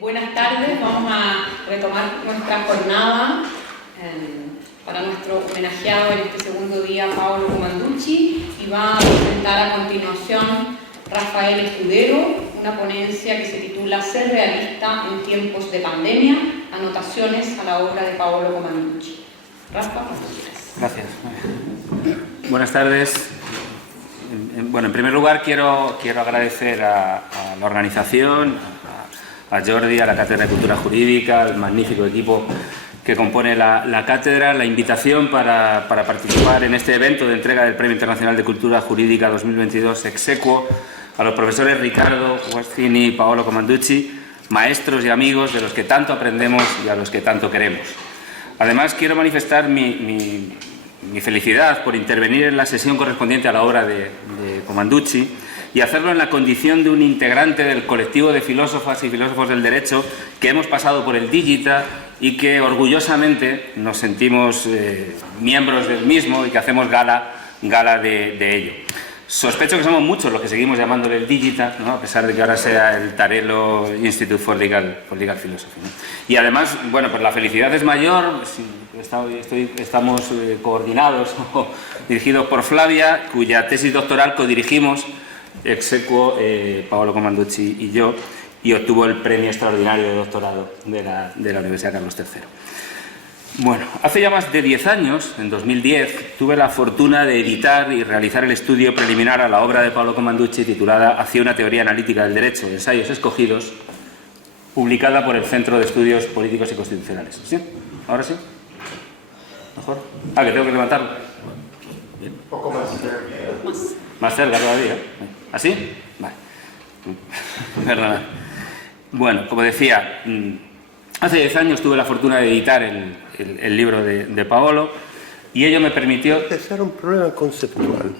Buenas tardes, vamos a retomar nuestra jornada para nuestro homenajeado en este segundo día, Paolo Comanducci, y va a presentar a continuación Rafael Escudero, una ponencia que se titula Ser realista en tiempos de pandemia, anotaciones a la obra de Paolo Comanducci. Rafa, gracias. Buenas tardes. Bueno, en primer lugar quiero agradecer a la organización, a Jordi, a la Cátedra de Cultura Jurídica, al magnífico equipo que compone la cátedra, la invitación para participar en este evento de entrega del Premio Internacional de Cultura Jurídica 2022 ex aequo, a los profesores Ricardo Guastini y Paolo Comanducci, maestros y amigos de los que tanto aprendemos y a los que tanto queremos. Además, quiero manifestar mi felicidad por intervenir en la sesión correspondiente a la obra de Comanducci y hacerlo en la condición de un integrante del colectivo de filósofas y filósofos del derecho que hemos pasado por el Digita y que orgullosamente nos sentimos miembros del mismo y que hacemos gala de ello. Sospecho que somos muchos los que seguimos llamándole el Digita, ¿no? A pesar de que ahora sea el Tarello Institute for Legal Philosophy, ¿no? Y además, bueno, pues la felicidad es mayor, estamos coordinados o dirigidos por Flavia, cuya tesis doctoral codirigimos ex aequo Paolo Comanducci y yo, y obtuvo el premio extraordinario de doctorado de la Universidad Carlos III. Bueno, hace ya más de 10 años, en 2010, tuve la fortuna de editar y realizar el estudio preliminar a la obra de Paolo Comanducci titulada Hacia una teoría analítica del derecho, ensayos escogidos, publicada por el Centro de Estudios Políticos y Constitucionales. ¿Sí? ¿Ahora sí? ¿Mejor? Ah, que tengo que levantarlo. Bien. Un poco más cerca. Más cerca todavía. ¿Así? Vale. Perdona. Bueno, como decía, hace 10 años tuve la fortuna de editar el libro de Paolo y ello me permitió... Ese era un problema conceptual.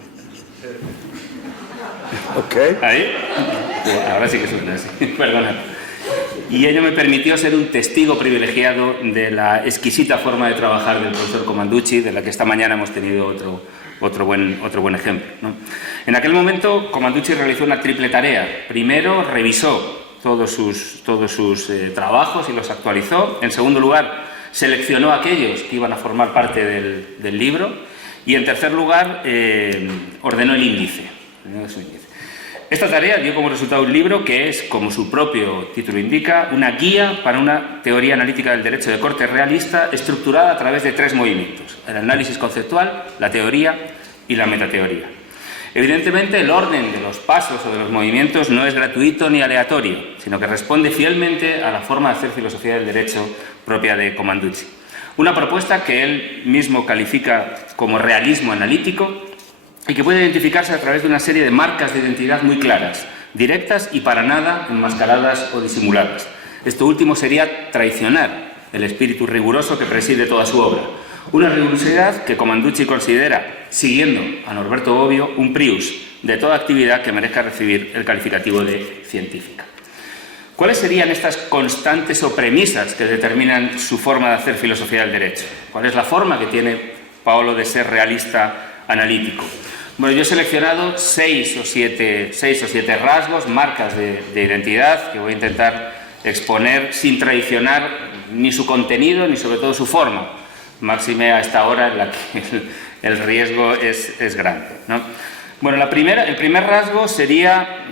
¿Ok? ¿Ahí? Ahora sí que suena así. Perdona. Y ello me permitió ser un testigo privilegiado de la exquisita forma de trabajar del profesor Comanducci, de la que esta mañana hemos tenido otro buen ejemplo, ¿no? En aquel momento, Comanducci realizó una triple tarea. Primero, revisó todos sus trabajos y los actualizó. En segundo lugar, seleccionó aquellos que iban a formar parte del libro. Y en tercer lugar, ordenó el índice. Esta tarea dio como resultado un libro que es, como su propio título indica, una guía para una teoría analítica del derecho de corte realista estructurada a través de 3 movimientos: el análisis conceptual, la teoría y la metateoría. Evidentemente, el orden de los pasos o de los movimientos no es gratuito ni aleatorio, sino que responde fielmente a la forma de hacer filosofía del derecho propia de Comanducci. Una propuesta que él mismo califica como realismo analítico y que puede identificarse a través de una serie de marcas de identidad muy claras, directas y para nada enmascaradas o disimuladas. Esto último sería traicionar el espíritu riguroso que preside toda su obra. Una rigurosidad que Comanducci considera, siguiendo a Norberto Bobbio, un prius de toda actividad que merezca recibir el calificativo de científica. ¿Cuáles serían estas constantes o premisas que determinan su forma de hacer filosofía del derecho? ¿Cuál es la forma que tiene Paolo de ser realista analítico? Bueno, yo he seleccionado 6 o 7 rasgos, marcas de identidad que voy a intentar exponer sin traicionar ni su contenido ni sobre todo su forma, máxime a esta hora en la que el riesgo es grande, ¿no? Bueno, el primer rasgo sería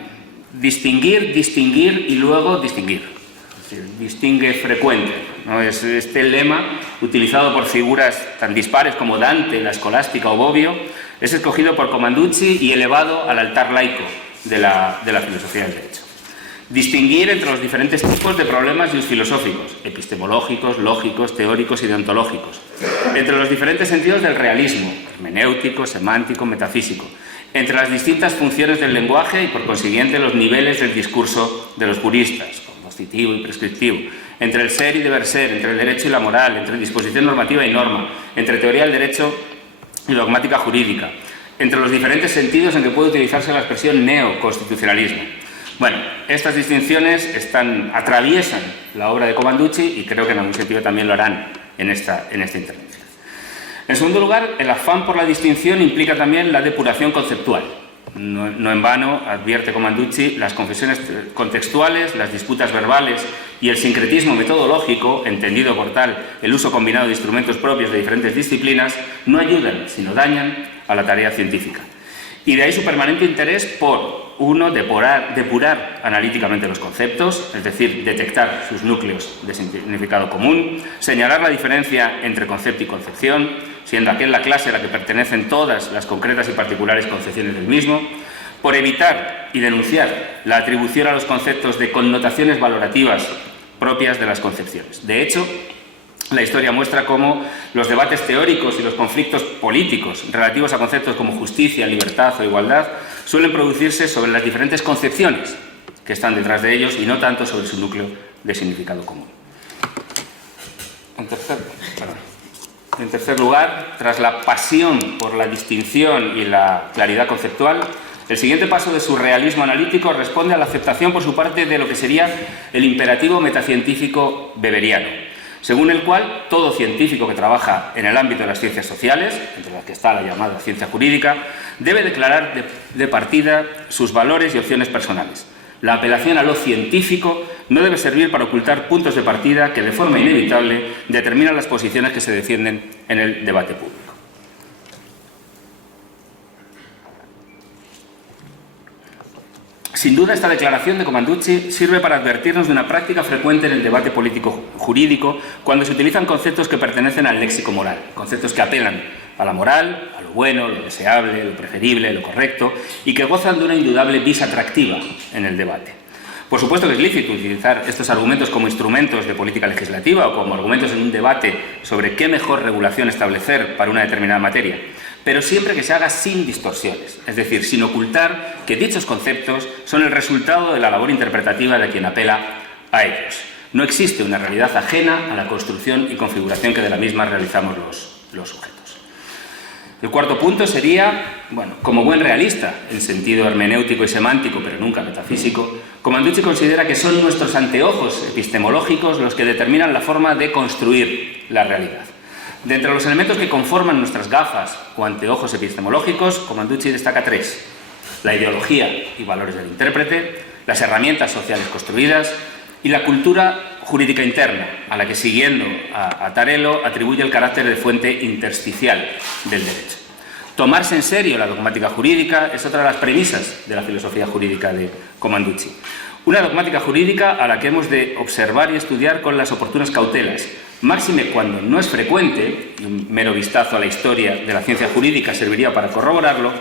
distinguir y luego distinguir. Es decir, distingue frecuente, ¿no? Es este lema utilizado por figuras tan dispares como Dante, la escolástica o Bobbio. Es escogido por Comanducci y elevado al altar laico de la filosofía del derecho. Distinguir entre los diferentes tipos de problemas filosóficos, epistemológicos, lógicos, teóricos y deontológicos. Entre los diferentes sentidos del realismo, hermenéutico, semántico, metafísico. Entre las distintas funciones del lenguaje y, por consiguiente, los niveles del discurso de los juristas, cognoscitivo y prescriptivo. Entre el ser y deber ser, entre el derecho y la moral, entre disposición normativa y norma, entre teoría del derecho y dogmática jurídica, entre los diferentes sentidos en que puede utilizarse la expresión neoconstitucionalismo. Bueno, estas distinciones atraviesan la obra de Comanducci y creo que en algún sentido también lo harán en esta intervención. En segundo lugar, el afán por la distinción implica también la depuración conceptual. No en vano, advierte Commanducci, las confesiones contextuales, las disputas verbales y el sincretismo metodológico, entendido por tal el uso combinado de instrumentos propios de diferentes disciplinas, no ayudan, sino dañan a la tarea científica. Y de ahí su permanente interés por, uno, depurar analíticamente los conceptos, es decir, detectar sus núcleos de significado común, señalar la diferencia entre concepto y concepción, siendo aquel la clase a la que pertenecen todas las concretas y particulares concepciones del mismo, por evitar y denunciar la atribución a los conceptos de connotaciones valorativas propias de las concepciones. De hecho, la historia muestra cómo los debates teóricos y los conflictos políticos relativos a conceptos como justicia, libertad o igualdad suelen producirse sobre las diferentes concepciones que están detrás de ellos y no tanto sobre su núcleo de significado común. En tercer lugar, tras la pasión por la distinción y la claridad conceptual, el siguiente paso de su realismo analítico responde a la aceptación por su parte de lo que sería el imperativo metacientífico weberiano, según el cual todo científico que trabaja en el ámbito de las ciencias sociales, entre las que está la llamada ciencia jurídica, debe declarar de partida sus valores y opciones personales. La apelación a lo científico no debe servir para ocultar puntos de partida que, de forma inevitable, determinan las posiciones que se defienden en el debate público. Sin duda, esta declaración de Commanducci sirve para advertirnos de una práctica frecuente en el debate político-jurídico cuando se utilizan conceptos que pertenecen al léxico moral, conceptos que apelan a la moral, a lo bueno, lo deseable, lo preferible, lo correcto, y que gozan de una indudable vis atractiva en el debate. Por supuesto que es lícito utilizar estos argumentos como instrumentos de política legislativa o como argumentos en un debate sobre qué mejor regulación establecer para una determinada materia, pero siempre que se haga sin distorsiones, es decir, sin ocultar que dichos conceptos son el resultado de la labor interpretativa de quien apela a ellos. No existe una realidad ajena a la construcción y configuración que de la misma realizamos los sujetos. El cuarto punto sería, como buen realista, en sentido hermenéutico y semántico, pero nunca metafísico, Commanducci considera que son nuestros anteojos epistemológicos los que determinan la forma de construir la realidad. De entre los elementos que conforman nuestras gafas o anteojos epistemológicos, Commanducci destaca tres: la ideología y valores del intérprete, las herramientas sociales construidas y la cultura jurídica interna, a la que, siguiendo a Tarello, atribuye el carácter de fuente intersticial del derecho. Tomarse en serio la dogmática jurídica es otra de las premisas de la filosofía jurídica de Commanducci. Una dogmática jurídica a la que hemos de observar y estudiar con las oportunas cautelas, máxime cuando no es frecuente, y un mero vistazo a la historia de la ciencia jurídica serviría para corroborarlo,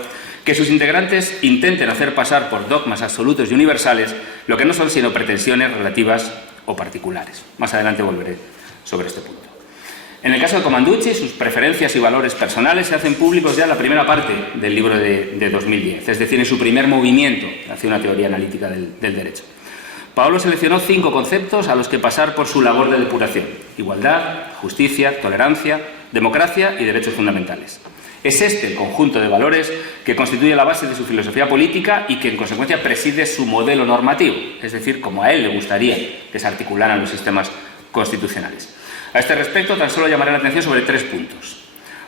que sus integrantes intenten hacer pasar por dogmas absolutos y universales lo que no son sino pretensiones relativas o particulares. Más adelante volveré sobre este punto. En el caso de Commanducci, sus preferencias y valores personales se hacen públicos ya en la primera parte del libro de 2010, es decir, en su primer movimiento hacia una teoría analítica del derecho. Paolo seleccionó 5 conceptos a los que pasar por su labor de depuración: igualdad, justicia, tolerancia, democracia y derechos fundamentales. Es este el conjunto de valores que constituye la base de su filosofía política y que en consecuencia preside su modelo normativo, es decir, como a él le gustaría que se articularan los sistemas constitucionales. A este respecto, tan solo llamaré la atención sobre 3 puntos.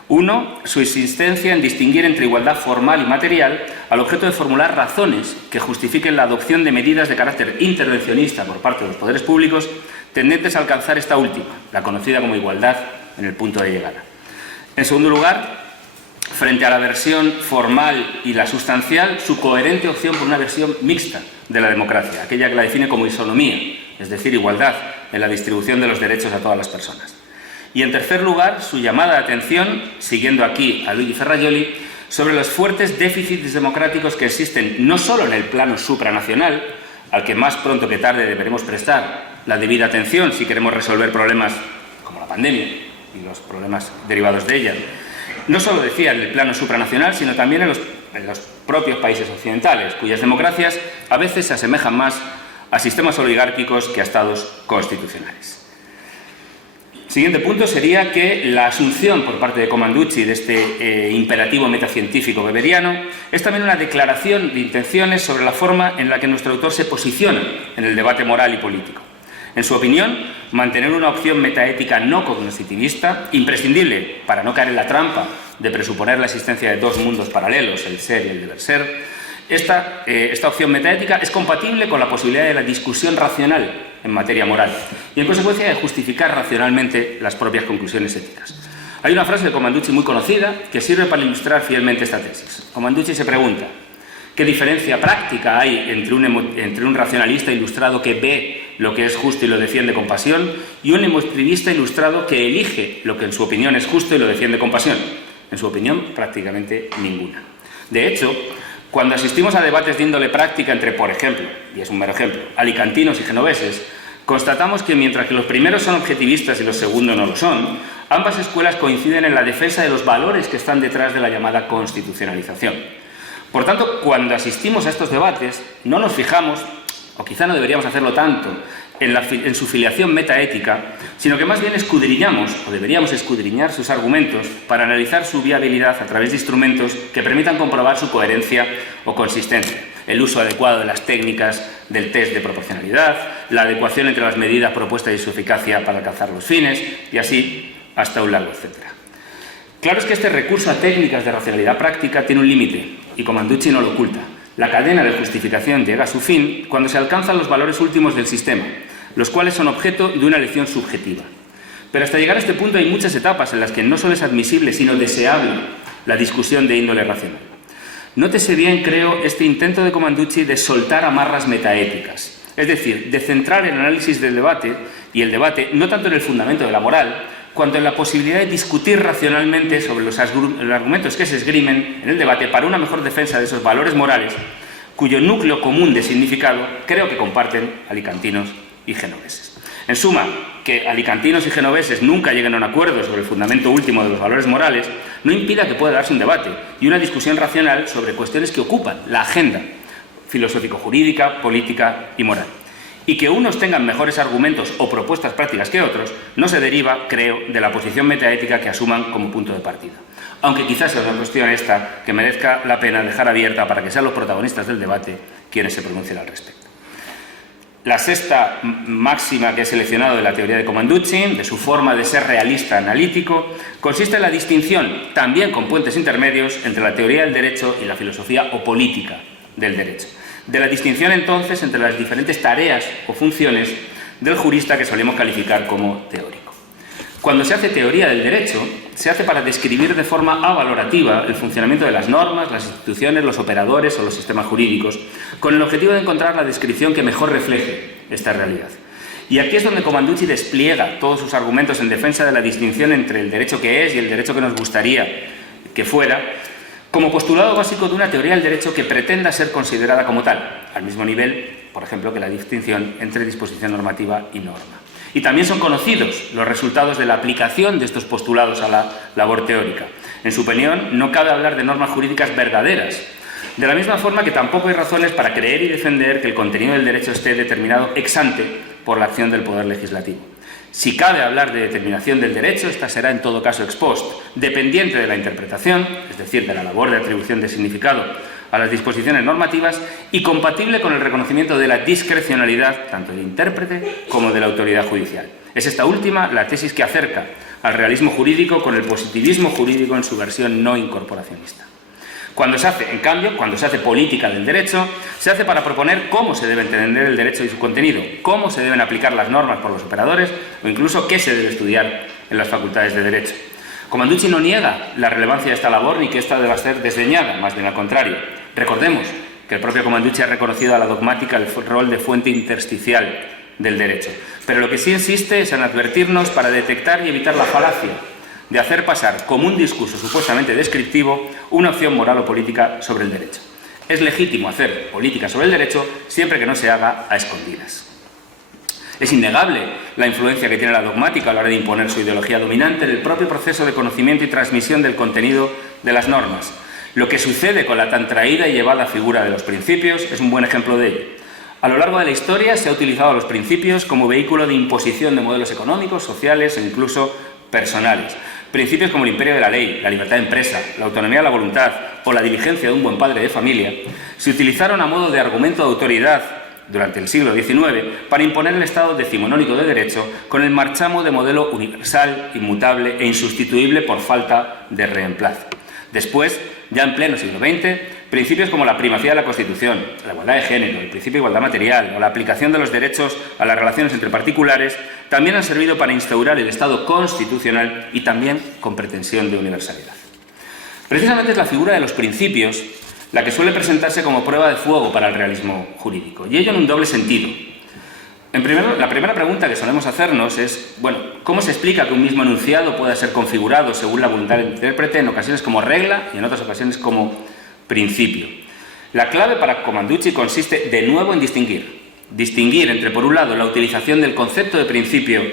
1. Su insistencia en distinguir entre igualdad formal y material al objeto de formular razones que justifiquen la adopción de medidas de carácter intervencionista por parte de los poderes públicos tendentes a alcanzar esta última, la conocida como igualdad en el punto de llegada. En segundo lugar, frente a la versión formal y la sustancial, su coherente opción por una versión mixta de la democracia, aquella que la define como isonomía, es decir, igualdad en la distribución de los derechos a todas las personas. Y en tercer lugar, su llamada de atención, siguiendo aquí a Luigi Ferrajoli, sobre los fuertes déficits democráticos que existen no solo en el plano supranacional, al que más pronto que tarde deberemos prestar la debida atención si queremos resolver problemas como la pandemia y los problemas derivados de ella. No solo, decía, en el plano supranacional, sino también en los propios países occidentales, cuyas democracias a veces se asemejan más a sistemas oligárquicos que a estados constitucionales. Siguiente punto sería que la asunción por parte de Commanducci de este imperativo metacientífico weberiano es también una declaración de intenciones sobre la forma en la que nuestro autor se posiciona en el debate moral y político. En su opinión, mantener una opción metaética no cognitivista, imprescindible para no caer en la trampa de presuponer la existencia de 2 mundos paralelos, el ser y el deber ser, Esta opción metaética es compatible con la posibilidad de la discusión racional en materia moral y, en consecuencia, de justificar racionalmente las propias conclusiones éticas. Hay una frase de Commanducci muy conocida que sirve para ilustrar fielmente esta tesis. Commanducci se pregunta: ¿qué diferencia práctica hay entre un racionalista ilustrado que ve lo que es justo y lo defiende con pasión y un emotivista ilustrado que elige lo que en su opinión es justo y lo defiende con pasión? En su opinión, prácticamente ninguna. De hecho, cuando asistimos a debates de índole práctica entre, por ejemplo, y es un mero ejemplo, alicantinos y genoveses, constatamos que mientras que los primeros son objetivistas y los segundos no lo son, ambas escuelas coinciden en la defensa de los valores que están detrás de la llamada constitucionalización. Por tanto, cuando asistimos a estos debates, no nos fijamos, o quizá no deberíamos hacerlo tanto, en su filiación metaética, sino que más bien escudriñamos, o deberíamos escudriñar sus argumentos para analizar su viabilidad a través de instrumentos que permitan comprobar su coherencia o consistencia. El uso adecuado de las técnicas del test de proporcionalidad, la adecuación entre las medidas propuestas y su eficacia para alcanzar los fines, y así hasta un largo etcétera. Claro es que este recurso a técnicas de racionalidad práctica tiene un límite, y Commanducci no lo oculta. La cadena de justificación llega a su fin cuando se alcanzan los valores últimos del sistema, los cuales son objeto de una elección subjetiva. Pero hasta llegar a este punto hay muchas etapas en las que no solo es admisible, sino deseable la discusión de índole racional. Nótese bien, creo, este intento de Commanducci de soltar amarras metaéticas, es decir, de centrar el análisis del debate y el debate no tanto en el fundamento de la moral, cuanto en la posibilidad de discutir racionalmente sobre los argumentos que se esgrimen en el debate para una mejor defensa de esos valores morales, cuyo núcleo común de significado creo que comparten alicantinos y genoveses. En suma, que alicantinos y genoveses nunca lleguen a un acuerdo sobre el fundamento último de los valores morales no impida que pueda darse un debate y una discusión racional sobre cuestiones que ocupan la agenda filosófico-jurídica, política y moral. Y que unos tengan mejores argumentos o propuestas prácticas que otros no se deriva, creo, de la posición metaética que asuman como punto de partida. Aunque quizás sea una cuestión esta que merezca la pena dejar abierta para que sean los protagonistas del debate quienes se pronuncien al respecto. La sexta máxima que he seleccionado de la teoría de Commanducci, de su forma de ser realista analítico, consiste en la distinción, también con puentes intermedios, entre la teoría del derecho y la filosofía o política del derecho. De la distinción, entonces, entre las diferentes tareas o funciones del jurista que solemos calificar como teórico. Cuando se hace teoría del derecho, se hace para describir de forma avalorativa el funcionamiento de las normas, las instituciones, los operadores o los sistemas jurídicos, con el objetivo de encontrar la descripción que mejor refleje esta realidad. Y aquí es donde Commanducci despliega todos sus argumentos en defensa de la distinción entre el derecho que es y el derecho que nos gustaría que fuera, como postulado básico de una teoría del derecho que pretenda ser considerada como tal, al mismo nivel, por ejemplo, que la distinción entre disposición normativa y norma. Y también son conocidos los resultados de la aplicación de estos postulados a la labor teórica. En su opinión, no cabe hablar de normas jurídicas verdaderas, de la misma forma que tampoco hay razones para creer y defender que el contenido del derecho esté determinado ex ante por la acción del Poder Legislativo. Si cabe hablar de determinación del derecho, esta será en todo caso ex post, dependiente de la interpretación, es decir, de la labor de atribución de significado a las disposiciones normativas, y compatible con el reconocimiento de la discrecionalidad tanto del intérprete como de la autoridad judicial. Es esta última la tesis que acerca al realismo jurídico con el positivismo jurídico en su versión no incorporacionista. Cuando se hace política del derecho, se hace para proponer cómo se debe entender el derecho y su contenido, cómo se deben aplicar las normas por los operadores o incluso qué se debe estudiar en las facultades de derecho. Commanducci no niega la relevancia de esta labor ni que ésta deba ser desdeñada, más bien al contrario. Recordemos que el propio Commanducci ha reconocido a la dogmática el rol de fuente intersticial del derecho, pero lo que sí insiste es en advertirnos para detectar y evitar la falacia de hacer pasar como un discurso supuestamente descriptivo una opción moral o política sobre el derecho. Es legítimo hacer política sobre el derecho siempre que no se haga a escondidas. Es innegable la influencia que tiene la dogmática a la hora de imponer su ideología dominante en el propio proceso de conocimiento y transmisión del contenido de las normas. Lo que sucede con la tan traída y llevada figura de los principios es un buen ejemplo de ello. A lo largo de la historia se ha utilizado a los principios como vehículo de imposición de modelos económicos, sociales e incluso personales. Principios como el imperio de la ley, la libertad de empresa, la autonomía de la voluntad o la diligencia de un buen padre de familia se utilizaron a modo de argumento de autoridad durante el siglo XIX para imponer el Estado decimonónico de derecho con el marchamo de modelo universal, inmutable e insustituible por falta de reemplazo. Después, ya en pleno siglo XX, Principios como la primacía de la Constitución, la igualdad de género, el principio de igualdad material o la aplicación de los derechos a las relaciones entre particulares también han servido para instaurar el Estado constitucional y también con pretensión de universalidad. Precisamente es la figura de los principios la que suele presentarse como prueba de fuego para el realismo jurídico, y ello en un doble sentido. La primera pregunta que solemos hacernos es, bueno, ¿cómo se explica que un mismo enunciado pueda ser configurado según la voluntad del intérprete en ocasiones como regla y en otras ocasiones como principio? La clave para Comanducci consiste de nuevo en distinguir entre, por un lado, la utilización del concepto de principio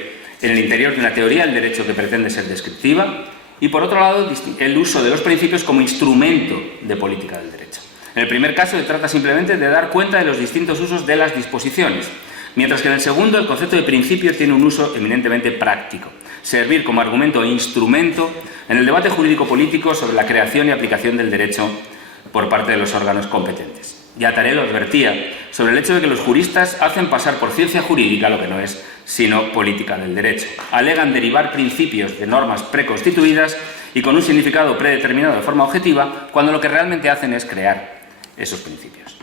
en el interior de una teoría del derecho que pretende ser descriptiva y, por otro lado, el uso de los principios como instrumento de política del derecho. En el primer caso se trata simplemente de dar cuenta de los distintos usos de las disposiciones, mientras que en el segundo el concepto de principio tiene un uso eminentemente práctico, servir como argumento e instrumento en el debate jurídico-político sobre la creación y aplicación del derecho por parte de los órganos competentes. Ya Tarello advertía sobre el hecho de que los juristas hacen pasar por ciencia jurídica lo que no es sino política del derecho. Alegan derivar principios de normas preconstituidas y con un significado predeterminado de forma objetiva, cuando lo que realmente hacen es crear esos principios.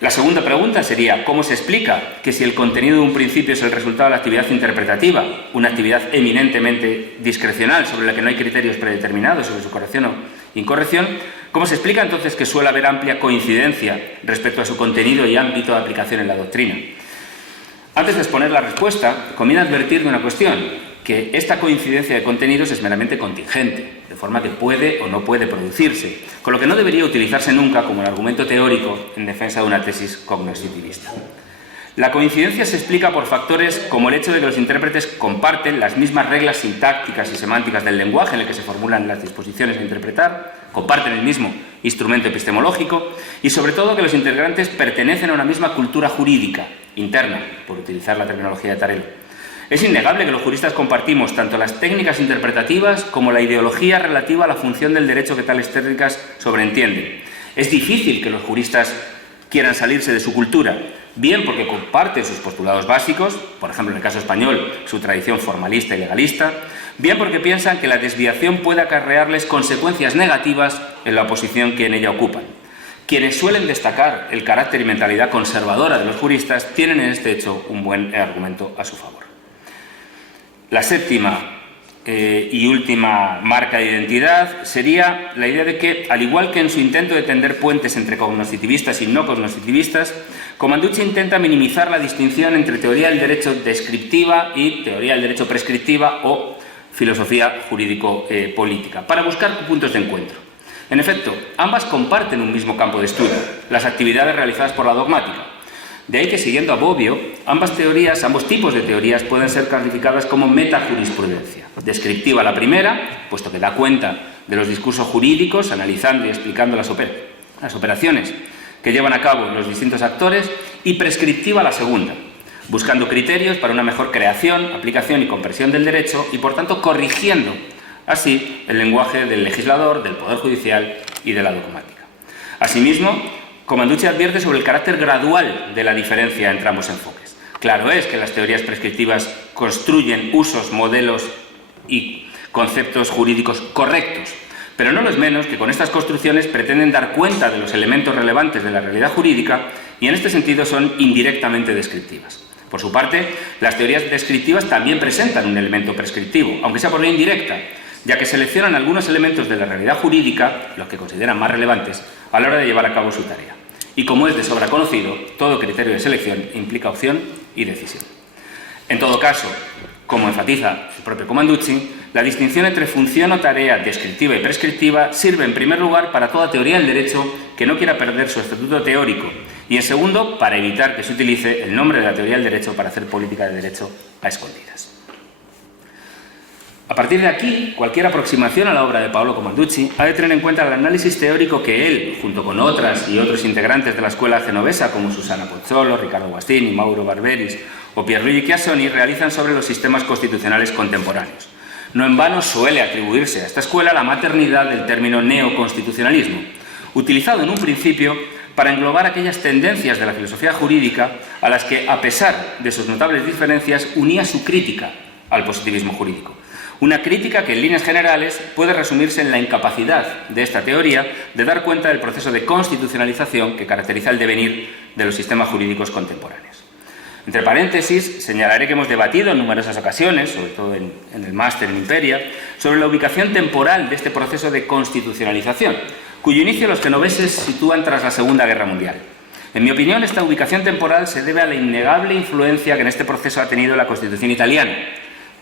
La segunda pregunta sería, ¿cómo se explica que si el contenido de un principio es el resultado de la actividad interpretativa, una actividad eminentemente discrecional sobre la que no hay criterios predeterminados sobre su corrección o incorrección, cómo se explica entonces que suele haber amplia coincidencia respecto a su contenido y ámbito de aplicación en la doctrina? Antes de exponer la respuesta, conviene advertir de una cuestión, que esta coincidencia de contenidos es meramente contingente, de forma que puede o no puede producirse, con lo que no debería utilizarse nunca como un argumento teórico en defensa de una tesis cognoscitivista. La coincidencia se explica por factores como el hecho de que los intérpretes comparten las mismas reglas sintácticas y semánticas del lenguaje en el que se formulan las disposiciones a interpretar, comparten el mismo instrumento epistemológico y, sobre todo, que los integrantes pertenecen a una misma cultura jurídica interna, por utilizar la terminología de Tarello. Es innegable que los juristas compartimos tanto las técnicas interpretativas como la ideología relativa a la función del derecho que tales técnicas sobreentienden. Es difícil que los juristas quieran salirse de su cultura, bien porque comparten sus postulados básicos, por ejemplo en el caso español, su tradición formalista y legalista, bien porque piensan que la desviación puede acarrearles consecuencias negativas en la posición que en ella ocupan. Quienes suelen destacar el carácter y mentalidad conservadora de los juristas tienen en este hecho un buen argumento a su favor. La séptima y última marca de identidad sería la idea de que, al igual que en su intento de tender puentes entre cognoscitivistas y no cognoscitivistas, Comanducci intenta minimizar la distinción entre teoría del derecho descriptiva y teoría del derecho prescriptiva o filosofía jurídico-política, para buscar puntos de encuentro. En efecto, ambas comparten un mismo campo de estudio, las actividades realizadas por la dogmática. De ahí que, siguiendo a Bobbio, ambos tipos de teorías pueden ser calificadas como metajurisprudencia. Descriptiva la primera, puesto que da cuenta de los discursos jurídicos, analizando y explicando las operaciones que llevan a cabo los distintos actores, y prescriptiva la segunda, buscando criterios para una mejor creación, aplicación y comprensión del derecho y, por tanto, corrigiendo así el lenguaje del legislador, del Poder Judicial y de la dogmática. Asimismo, Comanducci advierte sobre el carácter gradual de la diferencia entre ambos enfoques. Claro es que las teorías prescriptivas construyen usos, modelos y conceptos jurídicos correctos, pero no lo es menos que con estas construcciones pretenden dar cuenta de los elementos relevantes de la realidad jurídica y en este sentido son indirectamente descriptivas. Por su parte, las teorías descriptivas también presentan un elemento prescriptivo, aunque sea por vía indirecta, ya que seleccionan algunos elementos de la realidad jurídica, los que consideran más relevantes, a la hora de llevar a cabo su tarea. Y como es de sobra conocido, todo criterio de selección implica opción y decisión. En todo caso, como enfatiza el propio Comanducci, la distinción entre función o tarea descriptiva y prescriptiva sirve en primer lugar para toda teoría del derecho que no quiera perder su estatuto teórico y en segundo para evitar que se utilice el nombre de la teoría del derecho para hacer política de derecho a escondidas. A partir de aquí, cualquier aproximación a la obra de Paolo Comanducci ha de tener en cuenta el análisis teórico que él, junto con otras y otros integrantes de la escuela genovesa como Susana Pozzolo, Riccardo Guastini, Mauro Barberis o Pierluigi Chiassoni, realizan sobre los sistemas constitucionales contemporáneos. No en vano suele atribuirse a esta escuela la maternidad del término neoconstitucionalismo, utilizado en un principio para englobar aquellas tendencias de la filosofía jurídica a las que, a pesar de sus notables diferencias, unía su crítica al positivismo jurídico. Una crítica que en líneas generales puede resumirse en la incapacidad de esta teoría de dar cuenta del proceso de constitucionalización que caracteriza el devenir de los sistemas jurídicos contemporáneos. Entre paréntesis, señalaré que hemos debatido en numerosas ocasiones, sobre todo en el máster en Imperia, sobre la ubicación temporal de este proceso de constitucionalización, cuyo inicio los genoveses sitúan tras la Segunda Guerra Mundial. En mi opinión, esta ubicación temporal se debe a la innegable influencia que en este proceso ha tenido la Constitución italiana,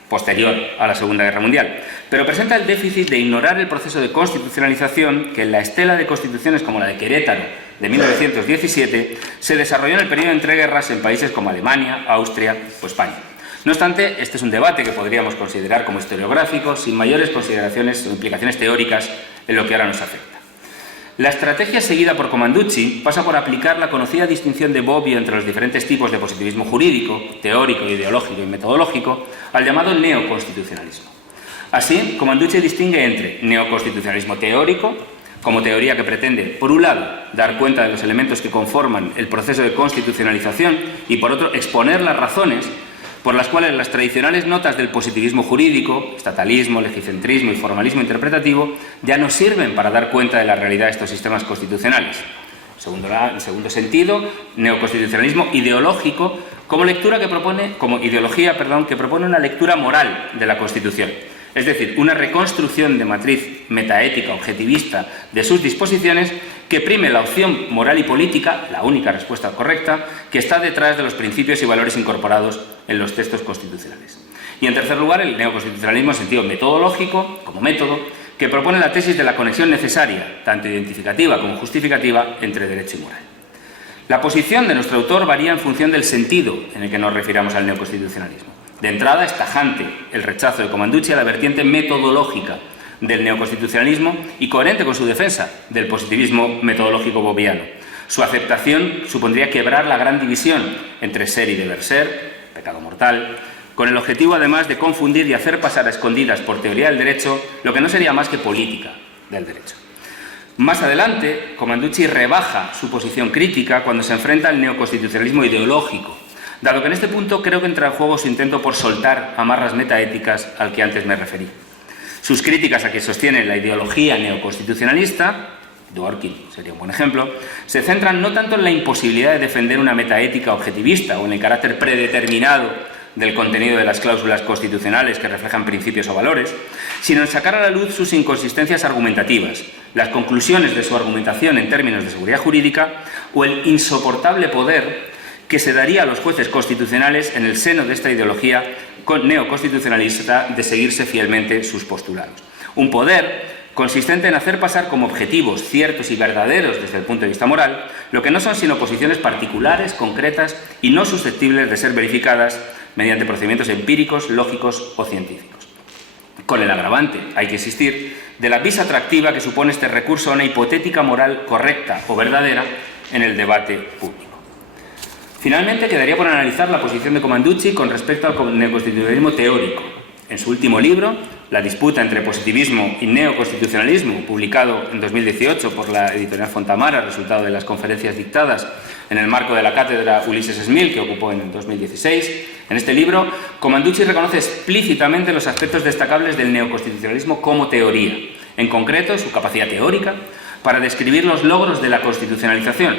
posterior a la Segunda Guerra Mundial, pero presenta el déficit de ignorar el proceso de constitucionalización que en la estela de constituciones como la de Querétaro de 1917 se desarrolló en el periodo de entreguerras en países como Alemania, Austria o España. No obstante, este es un debate que podríamos considerar como historiográfico, sin mayores consideraciones o implicaciones teóricas en lo que ahora nos afecta. La estrategia seguida por Commanducci pasa por aplicar la conocida distinción de Bobbio entre los diferentes tipos de positivismo jurídico, teórico, ideológico y metodológico, al llamado neoconstitucionalismo. Así, Commanducci distingue entre neoconstitucionalismo teórico, como teoría que pretende, por un lado, dar cuenta de los elementos que conforman el proceso de constitucionalización y, por otro, exponer las razones por las cuales las tradicionales notas del positivismo jurídico, estatalismo, legicentrismo y formalismo interpretativo, ya no sirven para dar cuenta de la realidad de estos sistemas constitucionales. En segundo sentido, neoconstitucionalismo ideológico como ideología que propone una lectura moral de la Constitución, es decir, una reconstrucción de matriz metaética objetivista de sus disposiciones que prime la opción moral y política, la única respuesta correcta, que está detrás de los principios y valores incorporados en los textos constitucionales. Y en tercer lugar, el neoconstitucionalismo en sentido metodológico, como método, que propone la tesis de la conexión necesaria, tanto identificativa como justificativa, entre derecho y moral. La posición de nuestro autor varía en función del sentido en el que nos refiramos al neoconstitucionalismo. De entrada, es tajante el rechazo de Commanducci a la vertiente metodológica del neoconstitucionalismo y coherente con su defensa del positivismo metodológico bobbiano. Su aceptación supondría quebrar la gran división entre ser y deber ser, pecado mortal, con el objetivo además de confundir y hacer pasar a escondidas por teoría del derecho lo que no sería más que política del derecho. Más adelante, Commanducci rebaja su posición crítica cuando se enfrenta al neoconstitucionalismo ideológico, dado que en este punto creo que entra en juego su intento por soltar amarras metaéticas al que antes me referí. Sus críticas a que sostiene la ideología neoconstitucionalista, Dworkin sería un buen ejemplo, se centran no tanto en la imposibilidad de defender una metaética objetivista o en el carácter predeterminado del contenido de las cláusulas constitucionales que reflejan principios o valores, sino en sacar a la luz sus inconsistencias argumentativas, las conclusiones de su argumentación en términos de seguridad jurídica o el insoportable poder que se daría a los jueces constitucionales en el seno de esta ideología neoconstitucionalista de seguirse fielmente sus postulados. Un poder consistente en hacer pasar como objetivos ciertos y verdaderos desde el punto de vista moral, lo que no son sino posiciones particulares, concretas y no susceptibles de ser verificadas mediante procedimientos empíricos, lógicos o científicos. Con el agravante, hay que insistir, de la vis atractiva que supone este recurso a una hipotética moral correcta o verdadera en el debate público. Finalmente, quedaría por analizar la posición de Commanducci con respecto al neoconstitucionalismo teórico. En su último libro, La disputa entre positivismo y neoconstitucionalismo, publicado en 2018 por la editorial Fontamara, resultado de las conferencias dictadas en el marco de la cátedra Ulises Smil, que ocupó en 2016, en este libro, Commanducci reconoce explícitamente los aspectos destacables del neoconstitucionalismo como teoría, en concreto su capacidad teórica para describir los logros de la constitucionalización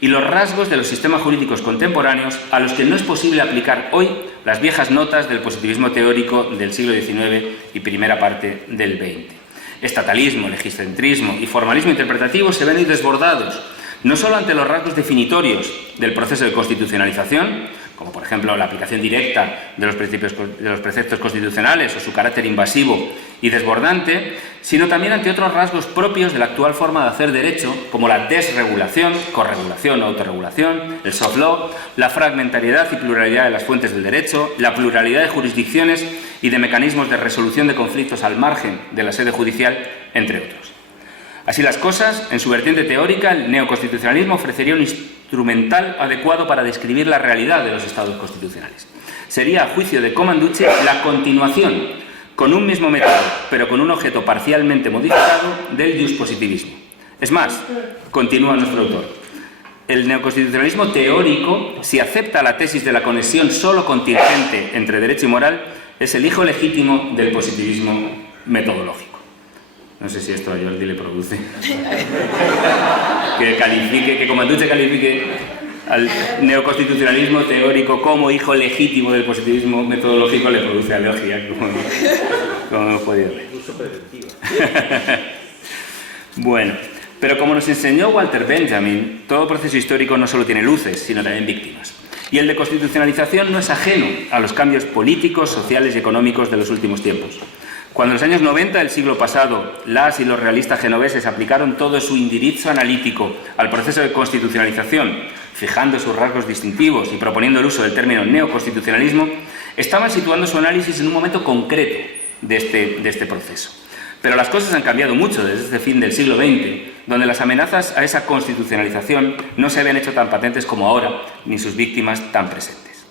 y los rasgos de los sistemas jurídicos contemporáneos a los que no es posible aplicar hoy las viejas notas del positivismo teórico del siglo XIX y primera parte del XX. Estatalismo, legicentrismo y formalismo interpretativo se ven hoy desbordados, no solo ante los rasgos definitorios del proceso de constitucionalización, como por ejemplo la aplicación directa de los preceptos constitucionales o su carácter invasivo y desbordante, sino también ante otros rasgos propios de la actual forma de hacer derecho, como la desregulación, corregulación o autorregulación, el soft law, la fragmentariedad y pluralidad de las fuentes del derecho, la pluralidad de jurisdicciones y de mecanismos de resolución de conflictos al margen de la sede judicial, entre otros. Así las cosas, en su vertiente teórica, el neoconstitucionalismo ofrecería un instrumental adecuado para describir la realidad de los estados constitucionales. Sería, a juicio de Commanducci, la continuación, con un mismo método, pero con un objeto parcialmente modificado, del juspositivismo. Es más, continúa nuestro autor, el neoconstitucionalismo teórico, si acepta la tesis de la conexión solo contingente entre derecho y moral, es el hijo legítimo del positivismo metodológico. No sé si esto a Jordi le produce. Que Comanducci califique al neoconstitucionalismo teórico como hijo legítimo del positivismo metodológico le produce alergia, como hemos podido ver. Incluso preventiva. Bueno, pero como nos enseñó Walter Benjamin, todo proceso histórico no solo tiene luces, sino también víctimas. Y el de constitucionalización no es ajeno a los cambios políticos, sociales y económicos de los últimos tiempos. Cuando en los años 90 del siglo pasado las y los realistas genoveses aplicaron todo su indirizzo analítico al proceso de constitucionalización, fijando sus rasgos distintivos y proponiendo el uso del término neoconstitucionalismo, estaban situando su análisis en un momento concreto de este proceso. Pero las cosas han cambiado mucho desde este fin del siglo XX, donde las amenazas a esa constitucionalización no se habían hecho tan patentes como ahora, ni sus víctimas tan presentes.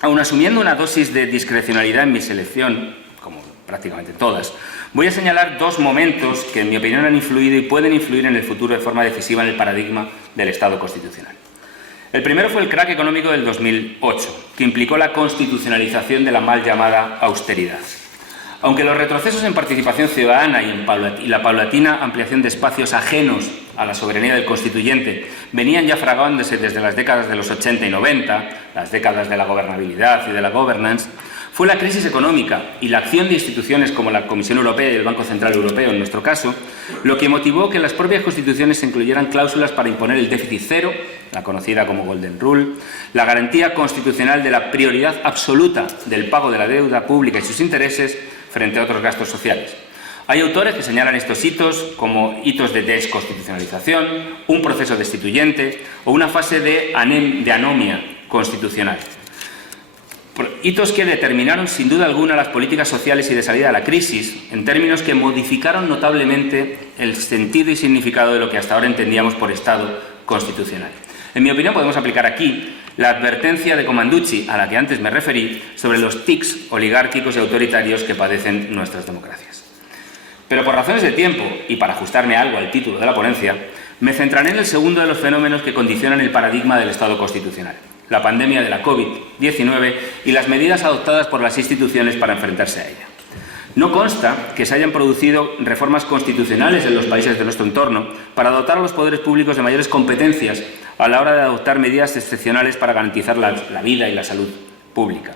Aun asumiendo una dosis de discrecionalidad en mi selección, como prácticamente todas, voy a señalar dos momentos que en mi opinión han influido y pueden influir en el futuro de forma decisiva en el paradigma del Estado constitucional. El primero fue el crack económico del 2008, que implicó la constitucionalización de la mal llamada austeridad. Aunque los retrocesos en participación ciudadana y la paulatina ampliación de espacios ajenos a la soberanía del constituyente venían ya fraguándose desde las décadas de los 80 y 90, las décadas de la gobernabilidad y de la governance, fue la crisis económica y la acción de instituciones como la Comisión Europea y el Banco Central Europeo, en nuestro caso, lo que motivó que en las propias constituciones se incluyeran cláusulas para imponer el déficit cero, la conocida como Golden Rule, la garantía constitucional de la prioridad absoluta del pago de la deuda pública y sus intereses frente a otros gastos sociales. Hay autores que señalan estos hitos como hitos de desconstitucionalización, un proceso destituyente o una fase de anomia constitucional. Hitos que determinaron sin duda alguna las políticas sociales y de salida de la crisis en términos que modificaron notablemente el sentido y significado de lo que hasta ahora entendíamos por Estado constitucional. En mi opinión podemos aplicar aquí la advertencia de Comanducci, a la que antes me referí, sobre los tics oligárquicos y autoritarios que padecen nuestras democracias. Pero por razones de tiempo, y para ajustarme algo al título de la ponencia, me centraré en el segundo de los fenómenos que condicionan el paradigma del Estado constitucional, la pandemia de la COVID-19 y las medidas adoptadas por las instituciones para enfrentarse a ella. No consta que se hayan producido reformas constitucionales en los países de nuestro entorno para dotar a los poderes públicos de mayores competencias a la hora de adoptar medidas excepcionales para garantizar la vida y la salud pública.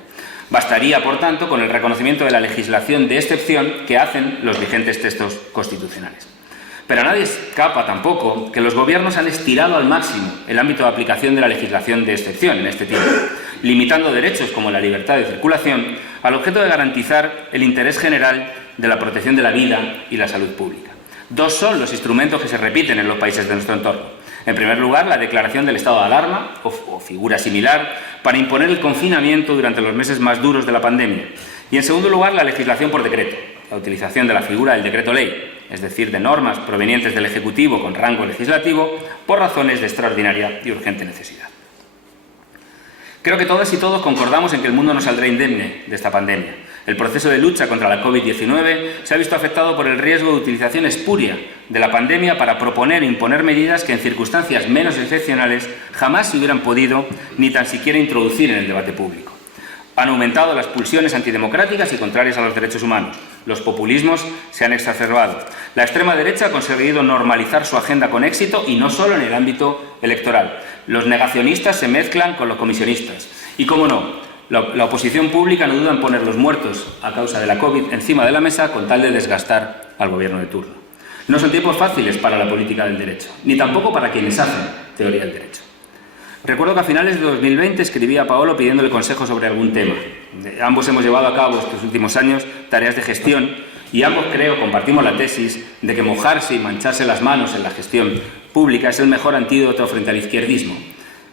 Bastaría, por tanto, con el reconocimiento de la legislación de excepción que hacen los vigentes textos constitucionales. Pero a nadie escapa tampoco que los gobiernos han estirado al máximo el ámbito de aplicación de la legislación de excepción en este tiempo, limitando derechos como la libertad de circulación al objeto de garantizar el interés general de la protección de la vida y la salud pública. Dos son los instrumentos que se repiten en los países de nuestro entorno. En primer lugar, la declaración del estado de alarma o figura similar para imponer el confinamiento durante los meses más duros de la pandemia. Y en segundo lugar, la legislación por decreto, la utilización de la figura del decreto ley, es decir, de normas provenientes del Ejecutivo con rango legislativo por razones de extraordinaria y urgente necesidad. Creo que todas y todos concordamos en que el mundo no saldrá indemne de esta pandemia. El proceso de lucha contra la COVID-19 se ha visto afectado por el riesgo de utilización espuria de la pandemia para proponer e imponer medidas que en circunstancias menos excepcionales jamás se hubieran podido ni tan siquiera introducir en el debate público. Han aumentado las pulsiones antidemocráticas y contrarias a los derechos humanos. Los populismos se han exacerbado. La extrema derecha ha conseguido normalizar su agenda con éxito y no solo en el ámbito electoral. Los negacionistas se mezclan con los comisionistas. Y, cómo no, la oposición pública no duda en poner los muertos a causa de la COVID encima de la mesa con tal de desgastar al gobierno de turno. No son tiempos fáciles para la política del derecho, ni tampoco para quienes hacen teoría del derecho. Recuerdo que a finales de 2020 escribí a Paolo pidiéndole consejo sobre algún tema. Ambos hemos llevado a cabo estos últimos años tareas de gestión y ambos, creo, compartimos la tesis de que mojarse y mancharse las manos en la gestión pública es el mejor antídoto frente al izquierdismo.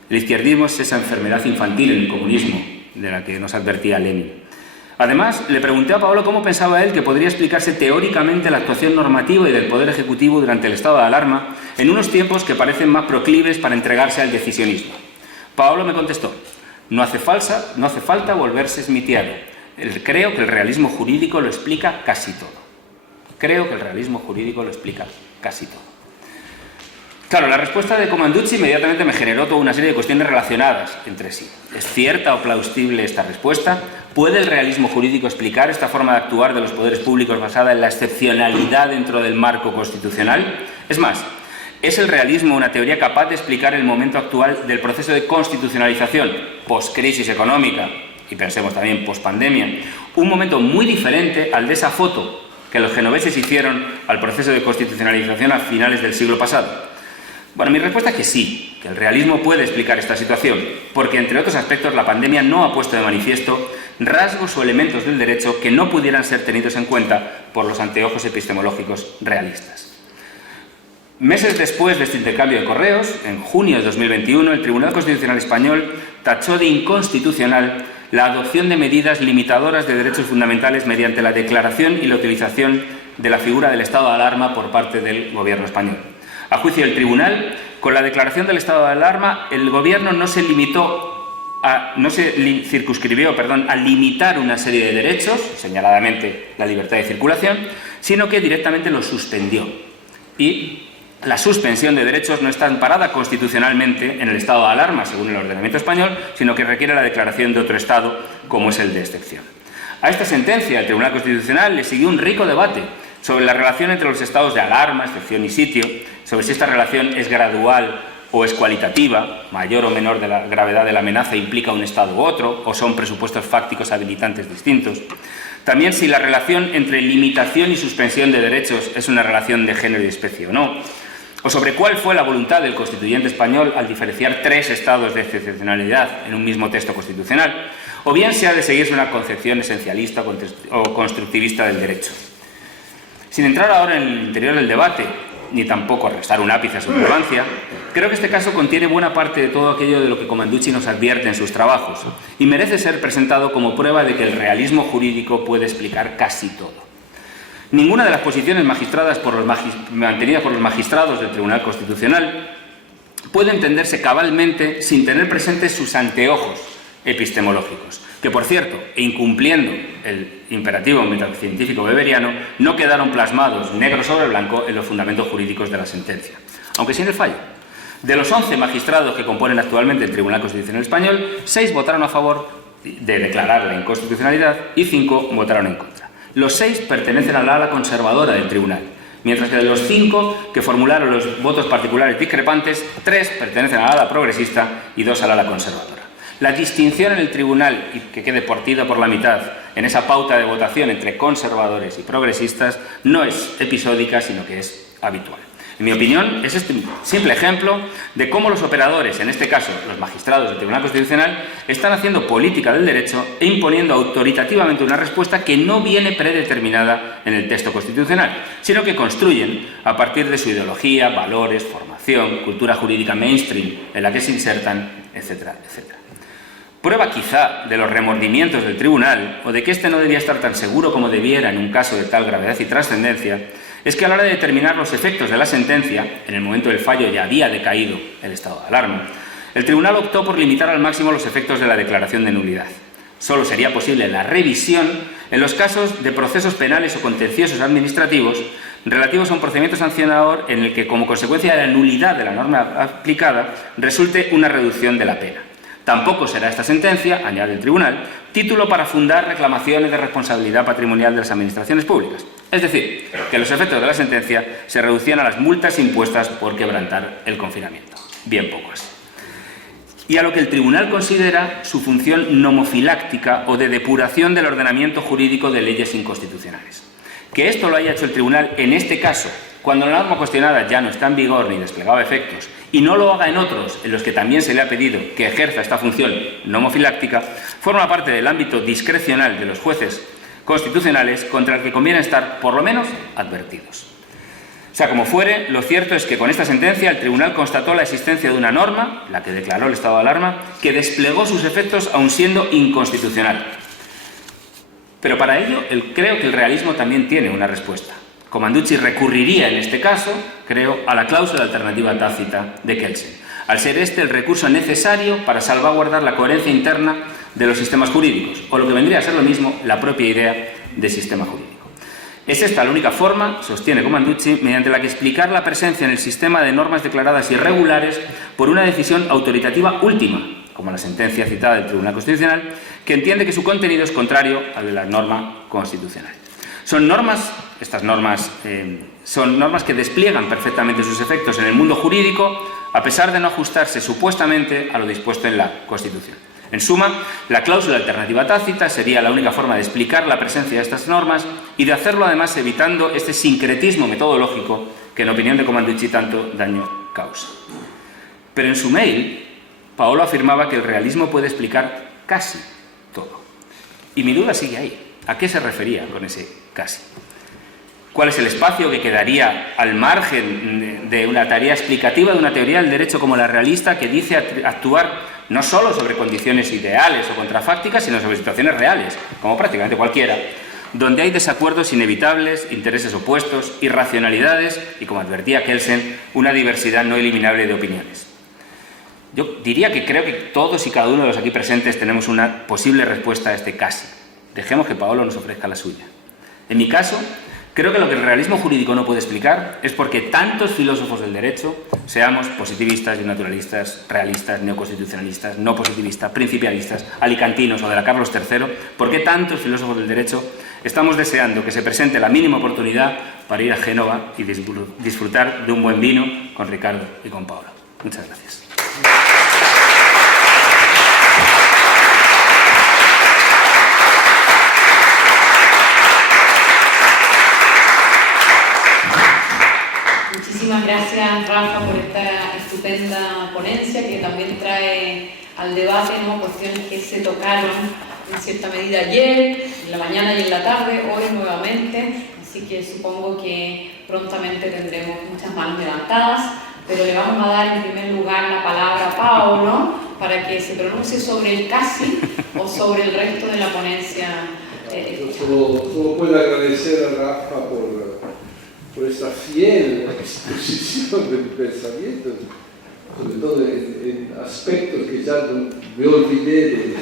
El izquierdismo es esa enfermedad infantil en el comunismo de la que nos advertía Lenin. Además, le pregunté a Paolo cómo pensaba él que podría explicarse teóricamente la actuación normativa y del Poder Ejecutivo durante el estado de alarma en unos tiempos que parecen más proclives para entregarse al decisionismo. Paolo me contestó: no hace falta volverse smithiano. Creo que el realismo jurídico lo explica casi todo. Creo que el realismo jurídico lo explica casi todo. Claro, la respuesta de Commanducci inmediatamente me generó toda una serie de cuestiones relacionadas entre sí. ¿Es cierta o plausible esta respuesta? ¿Puede el realismo jurídico explicar esta forma de actuar de los poderes públicos basada en la excepcionalidad dentro del marco constitucional? Es más, ¿es el realismo una teoría capaz de explicar el momento actual del proceso de constitucionalización, post-crisis económica y pensemos también post-pandemia? Un momento muy diferente al de esa foto que los genoveses hicieron al proceso de constitucionalización a finales del siglo pasado. Bueno, mi respuesta es que sí, que el realismo puede explicar esta situación, porque entre otros aspectos la pandemia no ha puesto de manifiesto rasgos o elementos del derecho que no pudieran ser tenidos en cuenta por los anteojos epistemológicos realistas. Meses después de este intercambio de correos, en junio de 2021, el Tribunal Constitucional Español tachó de inconstitucional la adopción de medidas limitadoras de derechos fundamentales mediante la declaración y la utilización de la figura del estado de alarma por parte del Gobierno español. A juicio del Tribunal, con la declaración del estado de alarma, el Gobierno no se circunscribió a limitar una serie de derechos, señaladamente la libertad de circulación, sino que directamente los suspendió. Y la suspensión de derechos no está amparada constitucionalmente en el estado de alarma, según el ordenamiento español, sino que requiere la declaración de otro estado, como es el de excepción. A esta sentencia, el Tribunal Constitucional le siguió un rico debate sobre la relación entre los estados de alarma, excepción y sitio, sobre si esta relación es gradual o es cualitativa, mayor o menor de la gravedad de la amenaza implica un estado u otro, o son presupuestos fácticos habilitantes distintos. También si la relación entre limitación y suspensión de derechos es una relación de género y especie o no, o sobre cuál fue la voluntad del constituyente español al diferenciar tres estados de excepcionalidad en un mismo texto constitucional, o bien si ha de seguirse una concepción esencialista o constructivista del derecho. Sin entrar ahora en el interior del debate, ni tampoco restar un ápice a su relevancia, creo que este caso contiene buena parte de todo aquello de lo que Commanducci nos advierte en sus trabajos y merece ser presentado como prueba de que el realismo jurídico puede explicar casi todo. Ninguna de las posiciones mantenidas por los magistrados del Tribunal Constitucional puede entenderse cabalmente sin tener presentes sus anteojos epistemológicos, que por cierto, e incumpliendo el imperativo metafísico weberiano, no quedaron plasmados negro sobre blanco en los fundamentos jurídicos de la sentencia, aunque sin el fallo. De los 11 magistrados que componen actualmente el Tribunal Constitucional Español, 6 votaron a favor de declarar la inconstitucionalidad y 5 votaron en contra. Los 6 pertenecen al ala conservadora del Tribunal, mientras que de los 5 que formularon los votos particulares discrepantes, 3 pertenecen al ala progresista y 2 al ala conservadora. La distinción en el Tribunal, y que quede partida por la mitad en esa pauta de votación entre conservadores y progresistas, no es episódica, sino que es habitual. En mi opinión, es este simple ejemplo de cómo los operadores, en este caso los magistrados del Tribunal Constitucional, están haciendo política del derecho e imponiendo autoritativamente una respuesta que no viene predeterminada en el texto constitucional, sino que construyen a partir de su ideología, valores, formación, cultura jurídica mainstream en la que se insertan, etcétera, etcétera. Prueba quizá de los remordimientos del tribunal o de que éste no debía estar tan seguro como debiera en un caso de tal gravedad y trascendencia es que a la hora de determinar los efectos de la sentencia, en el momento del fallo ya había decaído el estado de alarma, el tribunal optó por limitar al máximo los efectos de la declaración de nulidad. Solo sería posible la revisión en los casos de procesos penales o contenciosos administrativos relativos a un procedimiento sancionador en el que, como consecuencia de la nulidad de la norma aplicada, resulte una reducción de la pena. Tampoco será esta sentencia, añade el tribunal, título para fundar reclamaciones de responsabilidad patrimonial de las administraciones públicas. Es decir, que los efectos de la sentencia se reducían a las multas impuestas por quebrantar el confinamiento. Bien pocos. Y a lo que el tribunal considera su función nomofiláctica o de depuración del ordenamiento jurídico de leyes inconstitucionales. Que esto lo haya hecho el tribunal en este caso, cuando la norma cuestionada ya no está en vigor ni desplegaba efectos, y no lo haga en otros en los que también se le ha pedido que ejerza esta función nomofiláctica, forma parte del ámbito discrecional de los jueces constitucionales contra el que conviene estar, por lo menos, advertidos. Sea como fuere, lo cierto es que con esta sentencia el tribunal constató la existencia de una norma, la que declaró el estado de alarma, que desplegó sus efectos aun siendo inconstitucional. Pero para ello creo que el realismo también tiene una respuesta. Commanducci recurriría en este caso, creo, a la cláusula alternativa tácita de Kelsen, al ser este el recurso necesario para salvaguardar la coherencia interna de los sistemas jurídicos, o lo que vendría a ser lo mismo, la propia idea de sistema jurídico. Es esta la única forma, sostiene Commanducci, mediante la que explicar la presencia en el sistema de normas declaradas irregulares por una decisión autoritativa última, como la sentencia citada del Tribunal Constitucional, que entiende que su contenido es contrario al de la norma constitucional. Estas normas son normas que despliegan perfectamente sus efectos en el mundo jurídico, a pesar de no ajustarse supuestamente a lo dispuesto en la Constitución. En suma, la cláusula alternativa tácita sería la única forma de explicar la presencia de estas normas y de hacerlo además evitando este sincretismo metodológico que en opinión de Commanducci tanto daño causa. Pero en su mail, Paolo afirmaba que el realismo puede explicar casi todo. Y mi duda sigue ahí. ¿A qué se refería con ese casi? ¿Cuál es el espacio que quedaría al margen de una tarea explicativa de una teoría del derecho como la realista, que dice actuar no solo sobre condiciones ideales o contrafácticas, sino sobre situaciones reales, como prácticamente cualquiera, donde hay desacuerdos inevitables, intereses opuestos, irracionalidades y, como advertía Kelsen, una diversidad no eliminable de opiniones? Yo diría que creo que todos y cada uno de los aquí presentes tenemos una posible respuesta a este casi. Dejemos que Paolo nos ofrezca la suya. En mi caso, creo que lo que el realismo jurídico no puede explicar es por qué tantos filósofos del derecho, seamos positivistas y naturalistas, realistas, neoconstitucionalistas, no positivistas, principialistas, alicantinos o de la Carlos III, por qué tantos filósofos del derecho estamos deseando que se presente la mínima oportunidad para ir a Génova y disfrutar de un buen vino con Ricardo y con Paolo. Muchas gracias. Muchísimas gracias, Rafa, por esta estupenda ponencia que también trae al debate, ¿no?, cuestiones que se tocaron en cierta medida ayer, en la mañana y en la tarde, hoy nuevamente, así que supongo que prontamente tendremos muchas manos levantadas, pero le vamos a dar en primer lugar la palabra a Paolo para que se pronuncie sobre el casi o sobre el resto de la ponencia. Solo puedo agradecer a Rafa por esta fiel exposición de mi pensamiento, sobre todo en aspectos que ya me olvidé de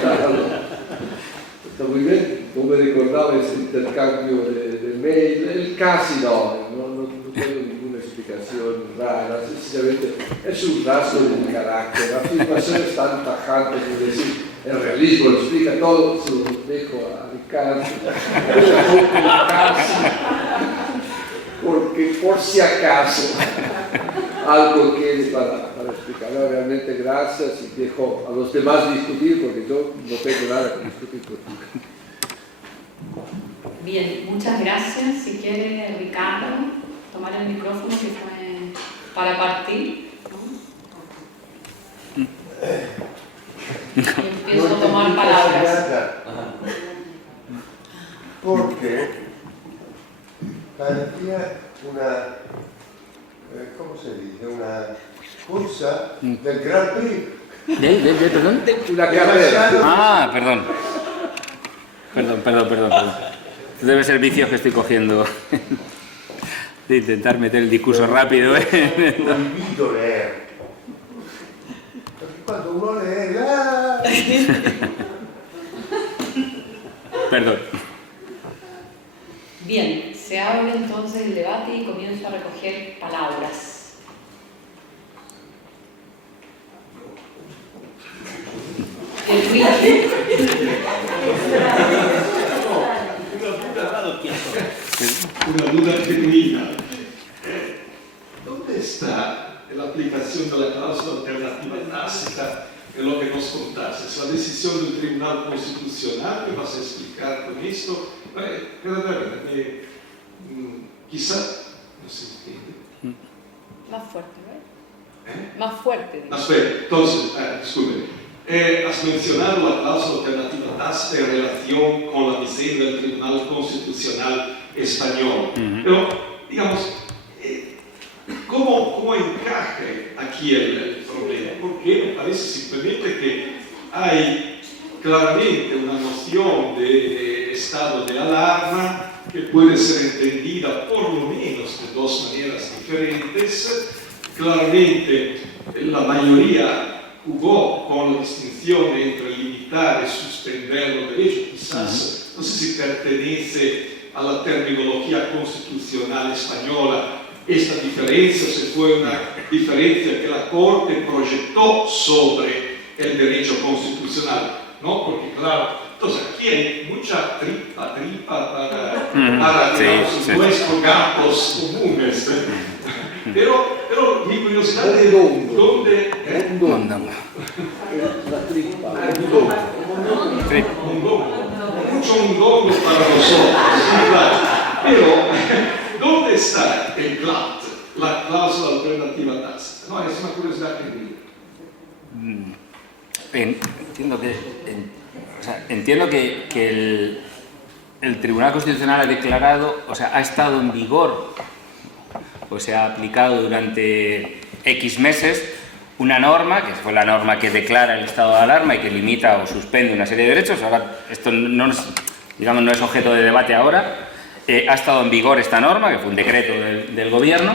tratar. Está muy bien, no me recordaba ese intercambio de mail, el casi no tengo ninguna explicación rara, sencillamente es un rasgo de mi carácter, afirmaciones tan tajantes como decir el realismo lo explica todo, se lo dejo a Ricardo, porque por si acaso algo quede para explicar. No, realmente gracias y dejo a los demás discutir porque yo no tengo nada que discutir contigo. Bien, muchas gracias. Si quiere, Ricardo, tomar el micrófono que fue para partir. Y empiezo a tomar palabras. Porque parecía una, ¿cómo se dice? Una cursa del Grand Prix. ¿Perdón? Una carrera. Ah, perdón. Perdón. Debe ser vicios que estoy cogiendo de intentar meter el discurso rápido. Prohibido leer. Porque cuando uno lee, ¡ah! Perdón. Bien, se abre entonces el debate y comienzo a recoger palabras. Una duda genuina. ¿Dónde está la aplicación de la cláusula alternativa tácita en lo que nos contaste? ¿Es la decisión del Tribunal Constitucional que vas a explicar con esto? Quizá no se entiende. Más fuerte, ¿no? Más fuerte. Entonces, disculpe. Has mencionado la cláusula alternativa tácita en relación con la decisión del Tribunal Constitucional español. Pero, digamos, ¿cómo encaja aquí el problema? Porque me parece simplemente que hay claramente una noción de estado de alarma que puede ser entendida por lo menos de dos maneras diferentes. Claramente la mayoría jugó con la distinción entre limitar y suspender los derechos, quizás, no sé si pertenece a la terminología constitucional española. Esta diferencia se fue una diferencia que la Corte proyectó sobre el derecho constitucional, ¿no? Porque claro, entonces aquí hay mucha tripa para sí. nuestros gatos comunes. Pero mi curiosidad es dónde... La tripa. Mucho mundongo para nosotros, sí, claro. Pero, ¿dónde está el CLAT, la cláusula alternativa tácita? No, es una curiosidad que digo. Entiendo que el Tribunal Constitucional ha declarado, o sea, ha estado en vigor, o se ha aplicado durante X meses una norma, que fue la norma que declara el estado de alarma y que limita o suspende una serie de derechos. Ahora, esto no es objeto de debate ahora. Ha estado en vigor esta norma, que fue un decreto del Gobierno.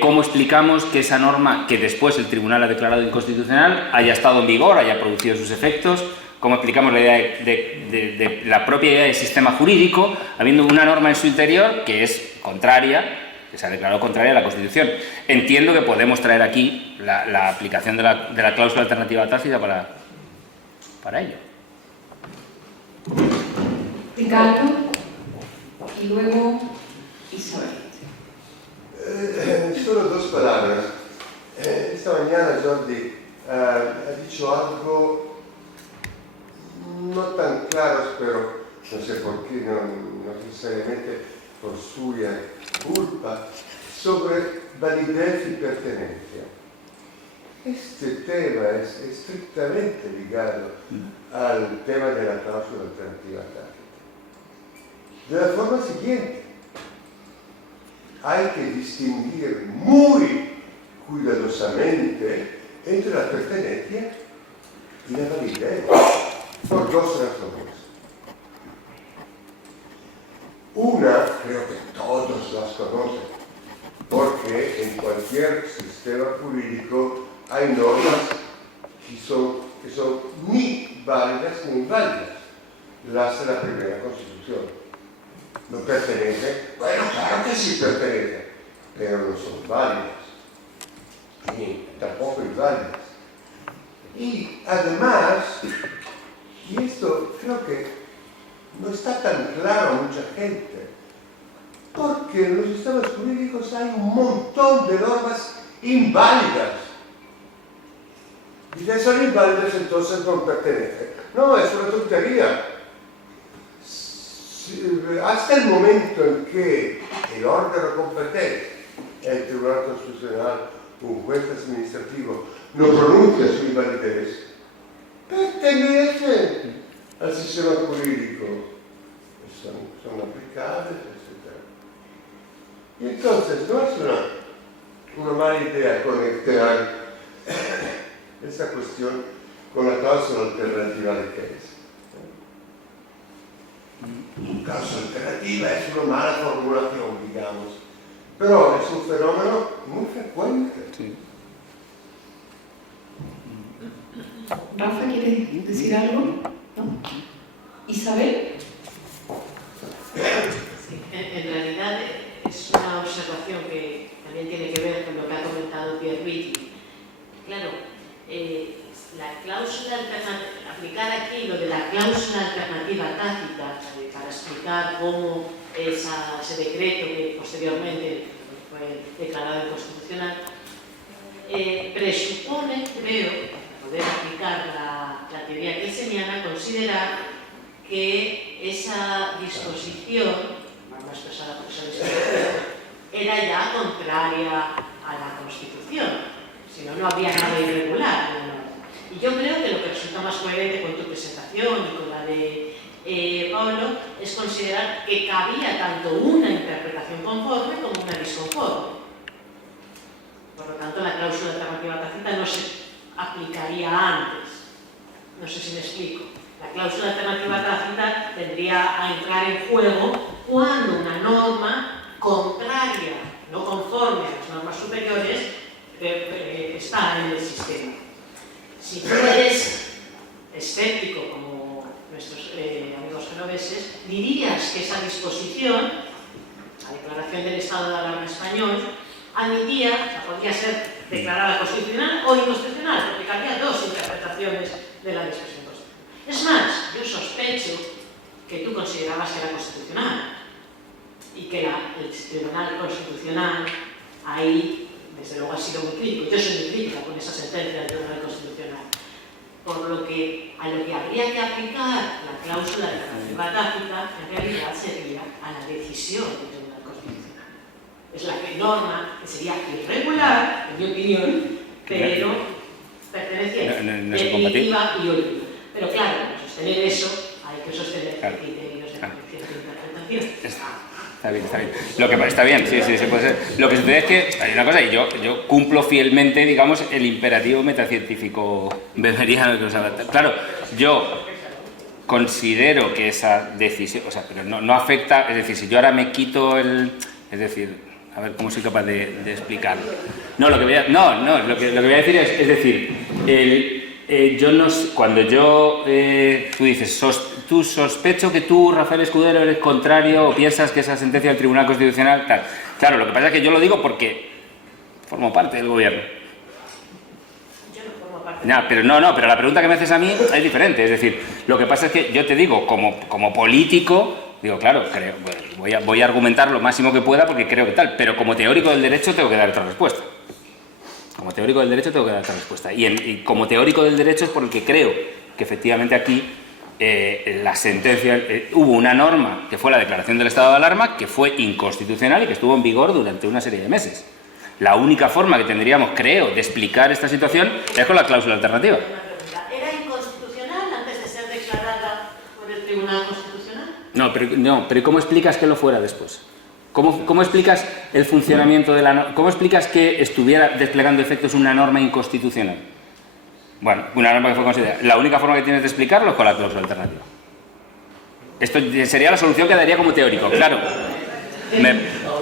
¿Cómo explicamos que esa norma, que después el Tribunal ha declarado inconstitucional, haya estado en vigor, haya producido sus efectos? ¿Cómo explicamos la idea de la propia idea del sistema jurídico, habiendo una norma en su interior que es contraria, que se ha declarado contraria a la Constitución? Entiendo que podemos traer aquí la aplicación de la cláusula alternativa tácita para ello. Ricardo y luego Isabel. Solo dos palabras. Esta mañana Jordi ha dicho algo no tan claro, pero no sé por qué, no necesariamente por suya culpa, sobre validez y pertenencia. Este tema es estrictamente ligado al tema de la cláusula alternativa tácita. De la forma siguiente, hay que distinguir muy cuidadosamente entre la pertenencia y la validez, por dos razones. Una, creo que todos las conocen, porque en cualquier sistema jurídico hay normas que son ni válidas ni inválidas. Las de la primera Constitución. No pertenece, bueno, claro que sí pertenece, pero no son válidas, ni tampoco inválidas. Y además, y esto creo que no está tan claro a mucha gente, porque en los sistemas jurídicos hay un montón de normas inválidas. Y si son inválidas, entonces no pertenecen. No, es una tontería. Hasta el momento en que el órgano competente, el Tribunal Constitucional, un juez administrativo, no pronuncia su invalidez, pertenecen al sistema jurídico, son aplicables, etc. Y entonces no es una mala idea conectar esta cuestión con la cláusula alternativa de Keynes. Causa alternativa es una mala formulación, digamos, pero es un fenómeno muy frecuente. Sí. Rafa, ¿quieres decir algo? ¿No? Isabel. Sí, en realidad es una observación que también tiene que ver con lo que ha comentado Pierluigi. Claro, la cláusula alternativa, aplicar aquí lo de la cláusula alternativa tácita para explicar cómo ese decreto que posteriormente fue declarado inconstitucional presupone, creo, para poder aplicar la teoría que él señala, considerar que esa disposición, vamos a expresar por esa disposición, era ya contraria a la Constitución, si no, no había nada irregular. Y yo creo que lo que resulta más coherente con tu presentación y con la de Pablo es considerar que cabía tanto una interpretación conforme como una disconforme. Por lo tanto, la cláusula alternativa tácita no se aplicaría antes. No sé si me explico. La cláusula alternativa tácita tendría a entrar en juego cuando una norma contraria, no conforme a las normas superiores, está en el sistema. Si tú eres escéptico, como nuestros amigos genoveses, meses, dirías que esa disposición, la declaración del estado de alarma español, admitía, o sea, podía ser declarada constitucional o inconstitucional, porque había dos interpretaciones de la disposición constitucional. Es más, yo sospecho que tú considerabas que era constitucional y que el Tribunal Constitucional ahí, desde luego, ha sido muy crítico. Yo soy muy crítica con esa sentencia del Tribunal Constitucional. Por lo que a lo que habría que aplicar la cláusula de alternativa tácita, en realidad sería a la decisión del Tribunal Constitucional. Es la que norma, que sería irregular, en mi opinión, pero perteneciente, definitiva y última. Pero claro, para sostener eso hay que sostener criterios de interpretación. Está bien, está bien. Lo que está bien, sí, puede ser. Lo que sucede es que hay una cosa, y yo cumplo fielmente, digamos, el imperativo metacientífico weberiano que nos habla. Claro, yo considero que esa decisión, o sea, pero no afecta, es decir, si yo ahora me quito es decir, a ver cómo soy capaz de explicarlo. No, lo que voy a decir es decir, yo no, cuando tú dices, tú sospecho que tú, Rafael Escudero, eres contrario o piensas que esa sentencia del Tribunal Constitucional, tal. Claro, lo que pasa es que yo lo digo porque formo parte del gobierno. Yo no formo parte. Pero la pregunta que me haces a mí es diferente. Es decir, lo que pasa es que yo te digo, como político, digo, claro, voy a argumentar lo máximo que pueda porque creo que tal, pero como teórico del derecho tengo que dar otra respuesta. Como teórico del derecho tengo que dar otra respuesta. Y como teórico del derecho es por el que creo que efectivamente aquí la sentencia, hubo una norma que fue la declaración del estado de alarma que fue inconstitucional y que estuvo en vigor durante una serie de meses. La única forma que tendríamos, creo, de explicar esta situación es con la cláusula alternativa. ¿Era inconstitucional antes de ser declarada por el Tribunal Constitucional? No, pero ¿cómo explicas que lo fuera después? ¿Cómo explicas el funcionamiento de la norma? ¿Cómo explicas que estuviera desplegando efectos una norma inconstitucional? Bueno, una norma que fue considerada. La única forma que tienes de explicarlo es con la cláusula alternativa. Esto sería la solución que daría como teórico, claro.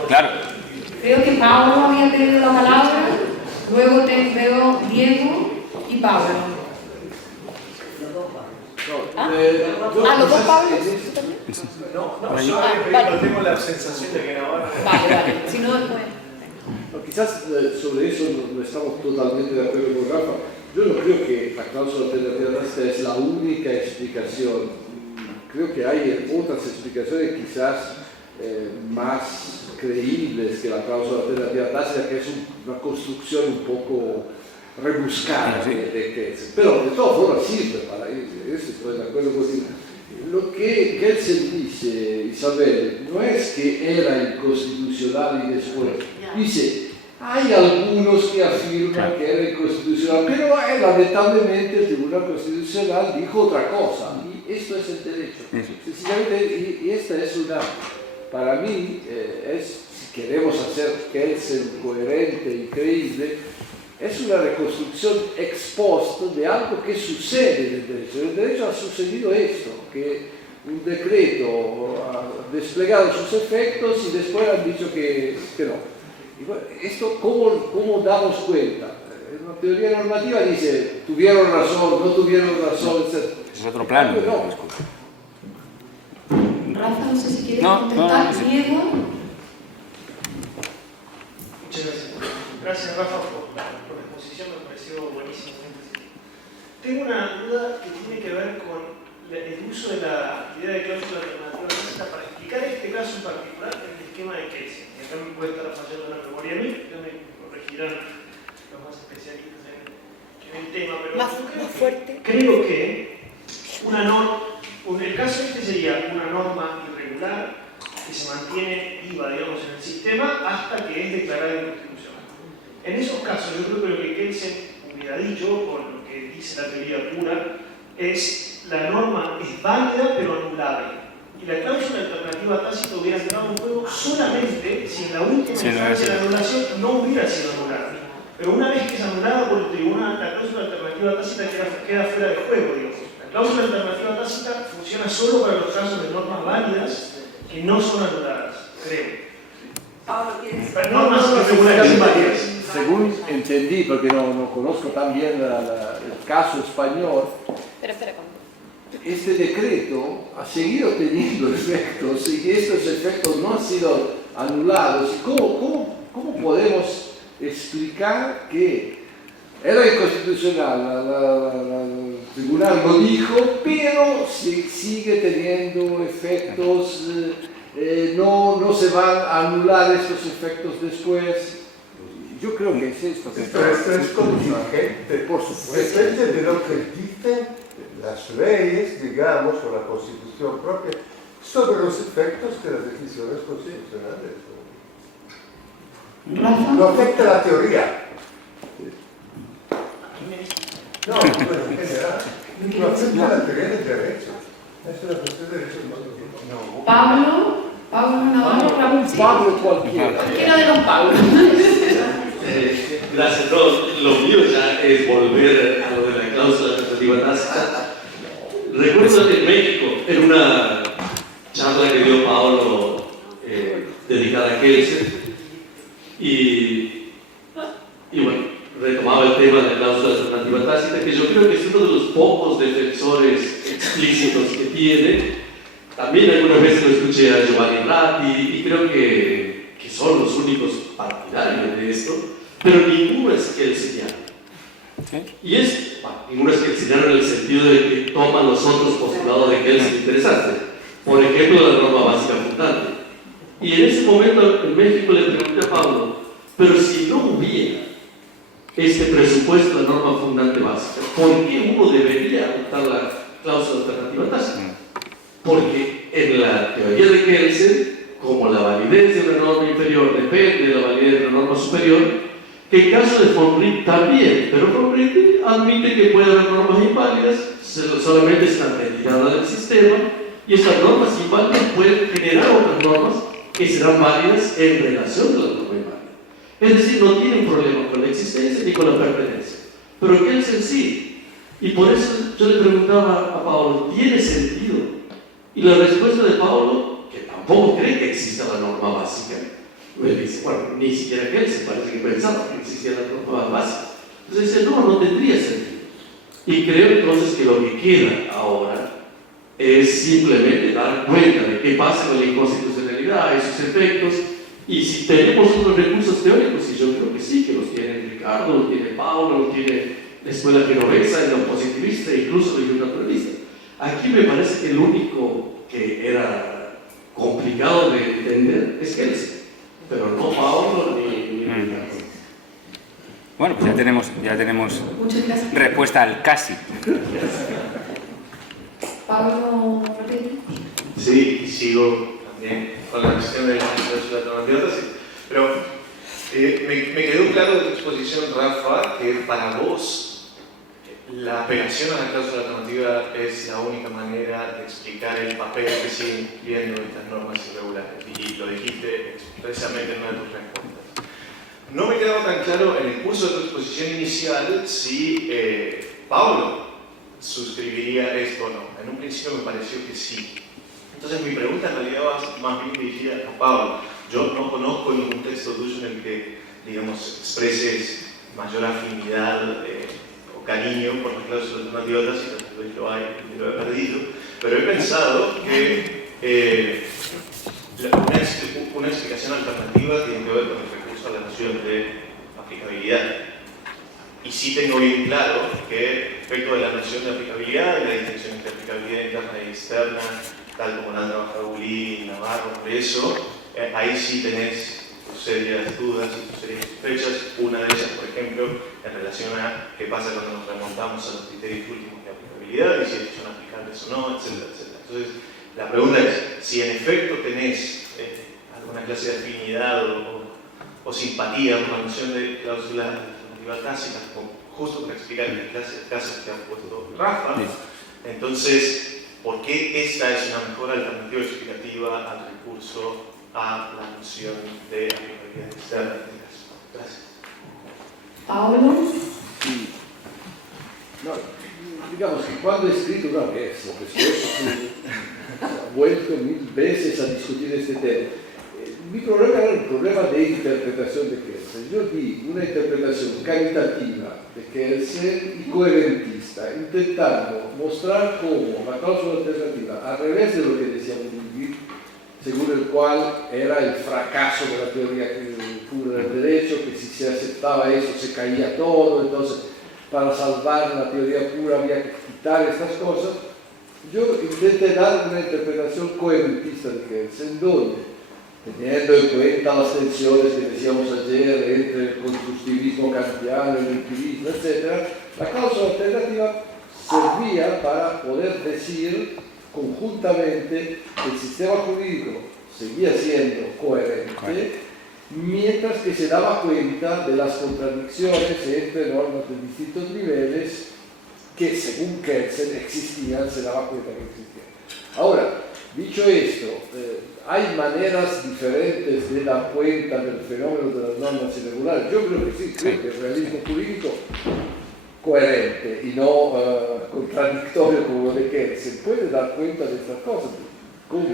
Claro. Creo que Pablo había pedido la palabra, luego veo Diego y Pablo. ¿Los dos Pablos? No tengo la sensación de que Navarra... Vale. Si no, después... Quizás sobre eso no estamos totalmente de acuerdo con Rafa. Yo no creo que la cláusula alternativa tácita es la única explicación. Creo que hay otras explicaciones quizás más creíbles que la cláusula alternativa tácita, que es una construcción un poco rebuscada de Kelsen. Pero de todas formas sirve para eso, estoy de acuerdo contigo. Lo que Kelsen dice, Isabel, no es que era inconstitucional y después. Dice, hay algunos que afirman que era inconstitucional, pero lamentablemente el Tribunal Constitucional dijo otra cosa, y esto es el derecho. Sencillamente, y esta es una, para mí, si queremos hacer Kelsen coherente y creíble, es una reconstrucción ex post de algo que sucede en el derecho. En el derecho ha sucedido esto, que un decreto ha desplegado sus efectos y después han dicho que no. Y bueno, esto, ¿cómo damos cuenta? En la teoría normativa dice, tuvieron razón, no tuvieron razón, etc. Es otro plano. Rafa, no sé si quieres contestar. Diego. Muchas gracias. Gracias, Rafa, por la exposición, me pareció buenísimo. Tengo una duda que tiene que ver con el uso de la idea de cláusula alternativa tácita para explicar este caso en particular, el esquema de Kelsen. Acá me puede estar fallando la memoria a mí, ya me corregirán los más especialistas en el tema, pero más fuerte. Creo que el caso este sería una norma irregular que se mantiene viva, digamos, en el sistema hasta que es declarada inconstitucional. En esos casos, yo creo que lo que Kelsen hubiera dicho, con lo que dice la teoría pura, es la norma es válida pero anulable. Y la cláusula alternativa tácita hubiera entrado en juego solamente si en la última instancia de la anulación no hubiera sido anulada. Pero una vez que es anulada por el tribunal, la cláusula alternativa tácita queda fuera de juego, digamos. La cláusula alternativa tácita funciona solo para los casos de normas válidas que no son anuladas, creo. Normas irregulares válidas. Según entendí, porque no conozco tan bien el caso español, este decreto ha seguido teniendo efectos y estos efectos no han sido anulados. ¿Cómo podemos explicar que era inconstitucional, el tribunal lo dijo, pero sigue teniendo efectos, no se van a anular estos efectos después? Yo creo que es esto. Pero esto es contingente. Por supuesto. Depende de lo que dicen las leyes, digamos, o la Constitución propia, sobre los efectos de las decisiones constitucionales. Rafa. No afecta la teoría. No, bueno, en general. No afecta la teoría del derecho. Es una cuestión de derecho humano. No. Pablo Navarro, Raúl. Sí. Pablo cualquiera. Cualquiera de los Pablos. Gracias. No, lo mío ya es volver a lo de la cláusula administrativa tácita. Recuerdo en México, en una charla que dio Paolo dedicada a Kelsen, y bueno, retomaba el tema de la cláusula alternativa tácita, que yo creo que es uno de los pocos defensores explícitos que tiene. También algunas veces lo escuché a Giovanni Ratti y creo que son los únicos partidarios de esto, pero ninguno es kelseniano. Y ninguno es kelseniano en el sentido de que toman los otros postulados de Kelsen interesantes. Por ejemplo, la norma básica fundante. Y en ese momento en México le pregunté a Pablo, pero si no hubiera este presupuesto de norma fundante básica, ¿por qué uno debería adoptar la cláusula alternativa tácita? Porque en la teoría de Kelsen, como la validez de una norma inferior depende de la validez de una norma superior, que en caso de von Wright también, pero von Wright admite que puede haber normas inválidas, solamente están retiradas del sistema, y esas normas inválidas pueden generar otras normas que serán válidas en relación a la norma inválida. Es decir, no tienen problema con la existencia ni con la pertenencia. Pero Kelsen sí. Y por eso yo le preguntaba a Paolo, ¿tiene sentido? Y la respuesta de Paolo, que tampoco cree que exista la norma básica, me dice, bueno, ni siquiera Kelsen parece que pensaba que existía la norma básica. Entonces dice, no tendría sentido. Y creo entonces que lo que queda ahora es simplemente dar cuenta de qué pasa con la inconstitucionalidad, esos efectos, y si tenemos unos recursos teóricos, y yo creo que sí, que los tiene Ricardo, los tiene Paolo, los tiene la escuela genovesa, el positivista, incluso el naturalista. Aquí me parece que el único que era complicado de entender es Kelsen, pero no Paolo ni Ricardo. Bueno, pues ya tenemos Muchas gracias. respuesta al casi. Pablo Rodríguez. Sí, sigo también con la cuestión de la alternativa, sí. Pero me quedó claro de tu exposición, Rafa, que para vos la apelación a la cláusula alternativa es la única manera de explicar el papel que siguen cumpliendo estas normas irregulares. Y lo dijiste expresamente en una de tus respuestas. No me quedaba tan claro en el curso de tu exposición inicial si Pablo suscribiría esto o no. En un principio me pareció que sí. Entonces mi pregunta en realidad va más bien dirigida a Pablo. Yo no conozco ningún texto tuyo en el que, digamos, expreses mayor afinidad o cariño por la cláusula alternativa tácita, tal vez lo hay y lo he perdido, pero he pensado que una explicación alternativa tiene que ver con el recurso a la noción de aplicabilidad. Y sí tengo bien claro que respecto de la noción de aplicabilidad y la distinción entre aplicabilidad interna y externa, tal como la han trabajado Uli y Navarro, por eso, ahí sí tenés tus serias dudas y tus serias sospechas. Una de ellas, por ejemplo, en relación a qué pasa cuando nos remontamos a los criterios últimos de aplicabilidad y si estos son aplicables o no, etcétera, etcétera. Entonces, la pregunta es, si en efecto tenés alguna clase de afinidad o simpatía por la noción de cláusula tácita, justo para explicar el caso que ha puesto Rafa, entonces, ¿por qué esta es una mejor alternativa explicativa al recurso a la noción de aplicabilidad externa? Gracias. Pablo. No, digamos que cuando he escrito una vez, porque he vuelto mil veces a discutir este tema, mi problema era un problema de interpretación de Kelsen. Yo di una interpretación caritativa de Kelsen y coherentista. vista, intentando mostrar cómo la cláusula alternativa, al revés de lo que decíamos, según el cual era el fracaso de la teoría pura del derecho, que si se aceptaba eso se caía todo, entonces para salvar la teoría pura había que quitar estas cosas. Yo intenté dar una interpretación coherentista de Kelsen, donde, teniendo en cuenta las tensiones que decíamos ayer entre el constructivismo kantiano, el empirismo, etc., la cláusula alternativa servía para poder decir conjuntamente que el sistema jurídico seguía siendo coherente, mientras que se daba cuenta de las contradicciones entre normas de distintos niveles que, según Kelsen, existían, se daba cuenta que existían. Ahora, dicho esto, hay maneras diferentes de dar cuenta del fenómeno de las normas irregulares. Yo creo que sí, creo que el realismo jurídico coherente y no contradictorio como lo de Kelsen puede dar cuenta de estas cosas.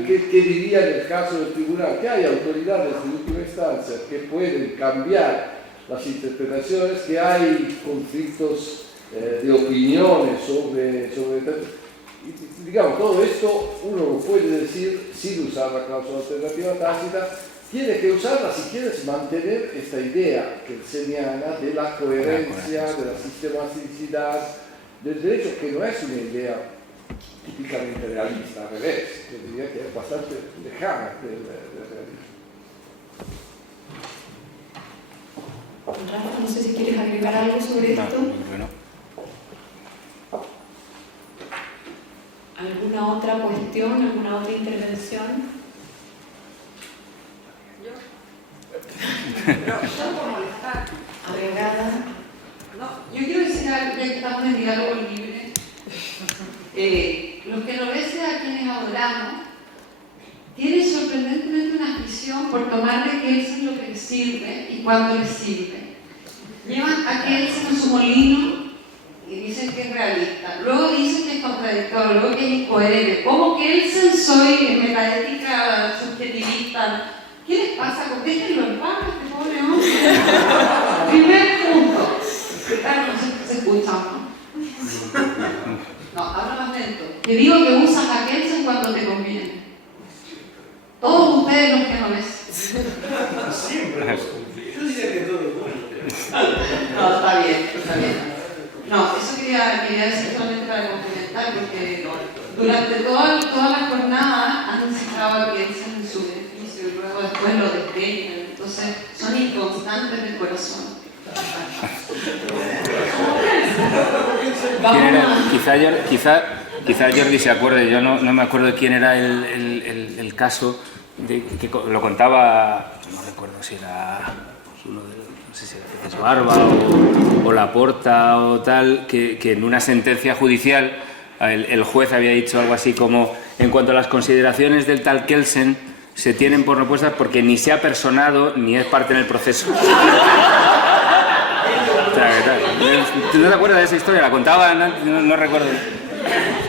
¿Qué diría en el caso del tribunal? Que hay autoridades de última instancia que pueden cambiar las interpretaciones, que hay conflictos de opiniones sobre digamos, todo esto uno lo puede decir sin usar la cláusula alternativa tácita. Tiene que usarla si quieres mantener esta idea kelseniana de la coherencia, de la sistematicidad del derecho, que no es una idea típicamente realista, al revés, yo diría que es bastante lejana del realismo. Rafa, no sé si quieres agregar algo sobre esto. Bueno. ¿Alguna otra cuestión, alguna otra intervención? Pero solo por molestar. Agregada. No, yo quiero decir algo, ya que estamos en diálogo libre. Los genoveses a quienes adoramos tienen sorprendentemente una afición por tomar de Kelsen lo que les sirve y cuando les sirve. Llevan a Kelsen en su molino y dicen que es realista, luego dicen que es contradictorio, luego que es incoherente. ¿Cómo Kelsen soy metaética subjetivista? ¿Qué les pasa? Déjenlo en paz, este pobre hombre. Primer punto. Claro, no se escucha, ¿no? No, ahora más lento. Te digo que usas a Kelsen cuando te conviene. Todos ustedes los que no ves. Siempre los cumplí. Yo diría que todo el mundo. No, está bien, está bien. No, eso quería decir solamente para complementar, porque durante toda la jornada han citado a Kelsen en su beneficio y luego después lo despeñan. Entonces, son inconstantes del corazón. Quizá Jordi se acuerde, yo no me acuerdo de quién era el caso, que lo contaba, no recuerdo si era uno de los, no sé si era Pérez Barba o Laporta o tal, que en una sentencia judicial el juez había dicho algo así como: en cuanto a las consideraciones del tal Kelsen, se tienen por no puestas porque ni se ha personado ni es parte en el proceso. ¿Tú no te acuerdas de esa historia? La contaba, no recuerdo. No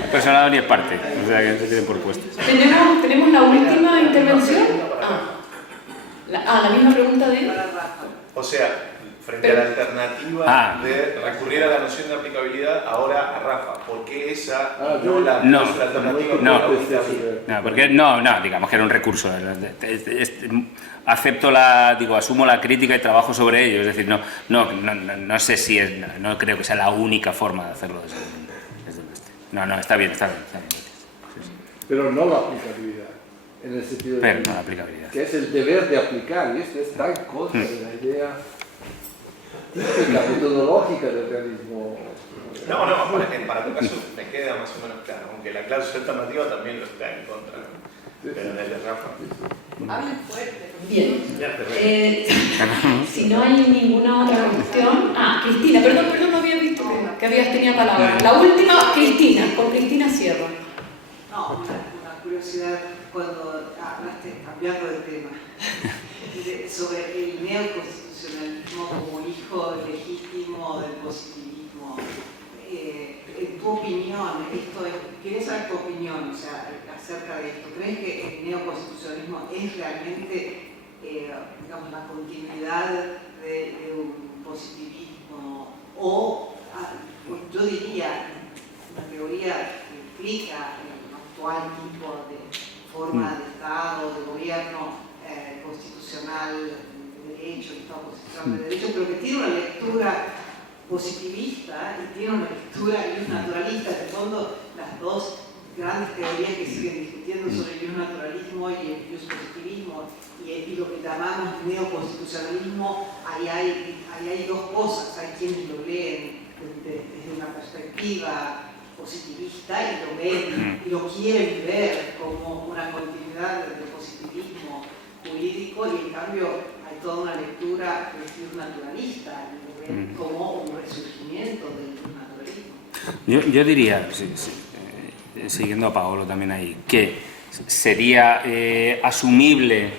ha personado ni es parte, o sea que se tienen por puestas. ¿Tenemos la última intervención? La misma pregunta de... O sea, frente a la alternativa de recurrir a la noción de aplicabilidad, ahora a Rafa, ¿por qué esa la alternativa? No, digamos que era un recurso. Acepto asumo la crítica y trabajo sobre ello. Es decir, no sé si es, no creo que sea la única forma de hacerlo desde No, está bien. Sí. Pero no la aplicabilidad, en el sentido de no la aplicabilidad, que es el deber de aplicar, y esto es tan contra de la idea típica, metodológica del realismo. Para tu caso me queda más o menos claro, aunque la cláusula alternativa también lo está en contra, ¿no? Pero en el de Rafa. Hablen fuerte. Bien. Si no hay ninguna otra cuestión... Cristina, perdón, no había visto que habías tenido palabra. La última, Cristina, con Cristina cierro. No, una curiosidad cuando hablaste, cambiando de tema, sobre el neoconstitucionalismo como hijo legítimo del positivismo. En tu opinión, quería saber tu opinión, o sea, acerca de esto. ¿Crees que el neoconstitucionalismo es realmente, digamos, la continuidad de un positivismo? O, yo diría, teoría que implica el actual tipo de forma de Estado, de gobierno constitucional de derecho, Estado constitucional de derecho, pero que tiene una lectura positivista y tiene una lectura naturalista. En el fondo, las dos grandes teorías que siguen discutiendo sobre el naturalismo y el positivismo y lo que llamamos neoconstitucionalismo, ahí hay dos cosas. Hay quienes lo leen desde una perspectiva positivista y lo ven y lo quieren ver como una continuidad del positivismo jurídico, y en cambio hay toda una lectura del estilo naturalista y lo ven como un resurgimiento del naturalismo. Yo diría, siguiendo a Paolo también ahí, que sería asumible,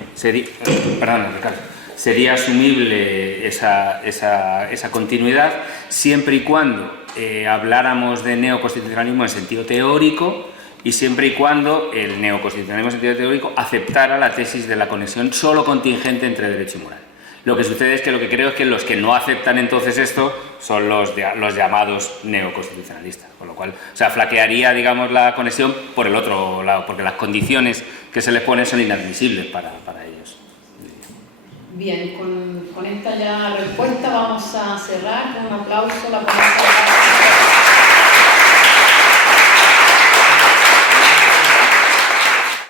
sería asumible esa continuidad siempre y cuando habláramos de neoconstitucionalismo en sentido teórico y siempre y cuando el neoconstitucionalismo en sentido teórico aceptara la tesis de la conexión solo contingente entre derecho y moral. Lo que sucede es que lo que creo es que los que no aceptan entonces esto son los llamados neoconstitucionalistas, con lo cual, o sea, flaquearía, digamos, la conexión por el otro lado, porque las condiciones que se les ponen son inadmisibles para ellos. Bien, con esta ya respuesta vamos a cerrar con un aplauso la ponencia.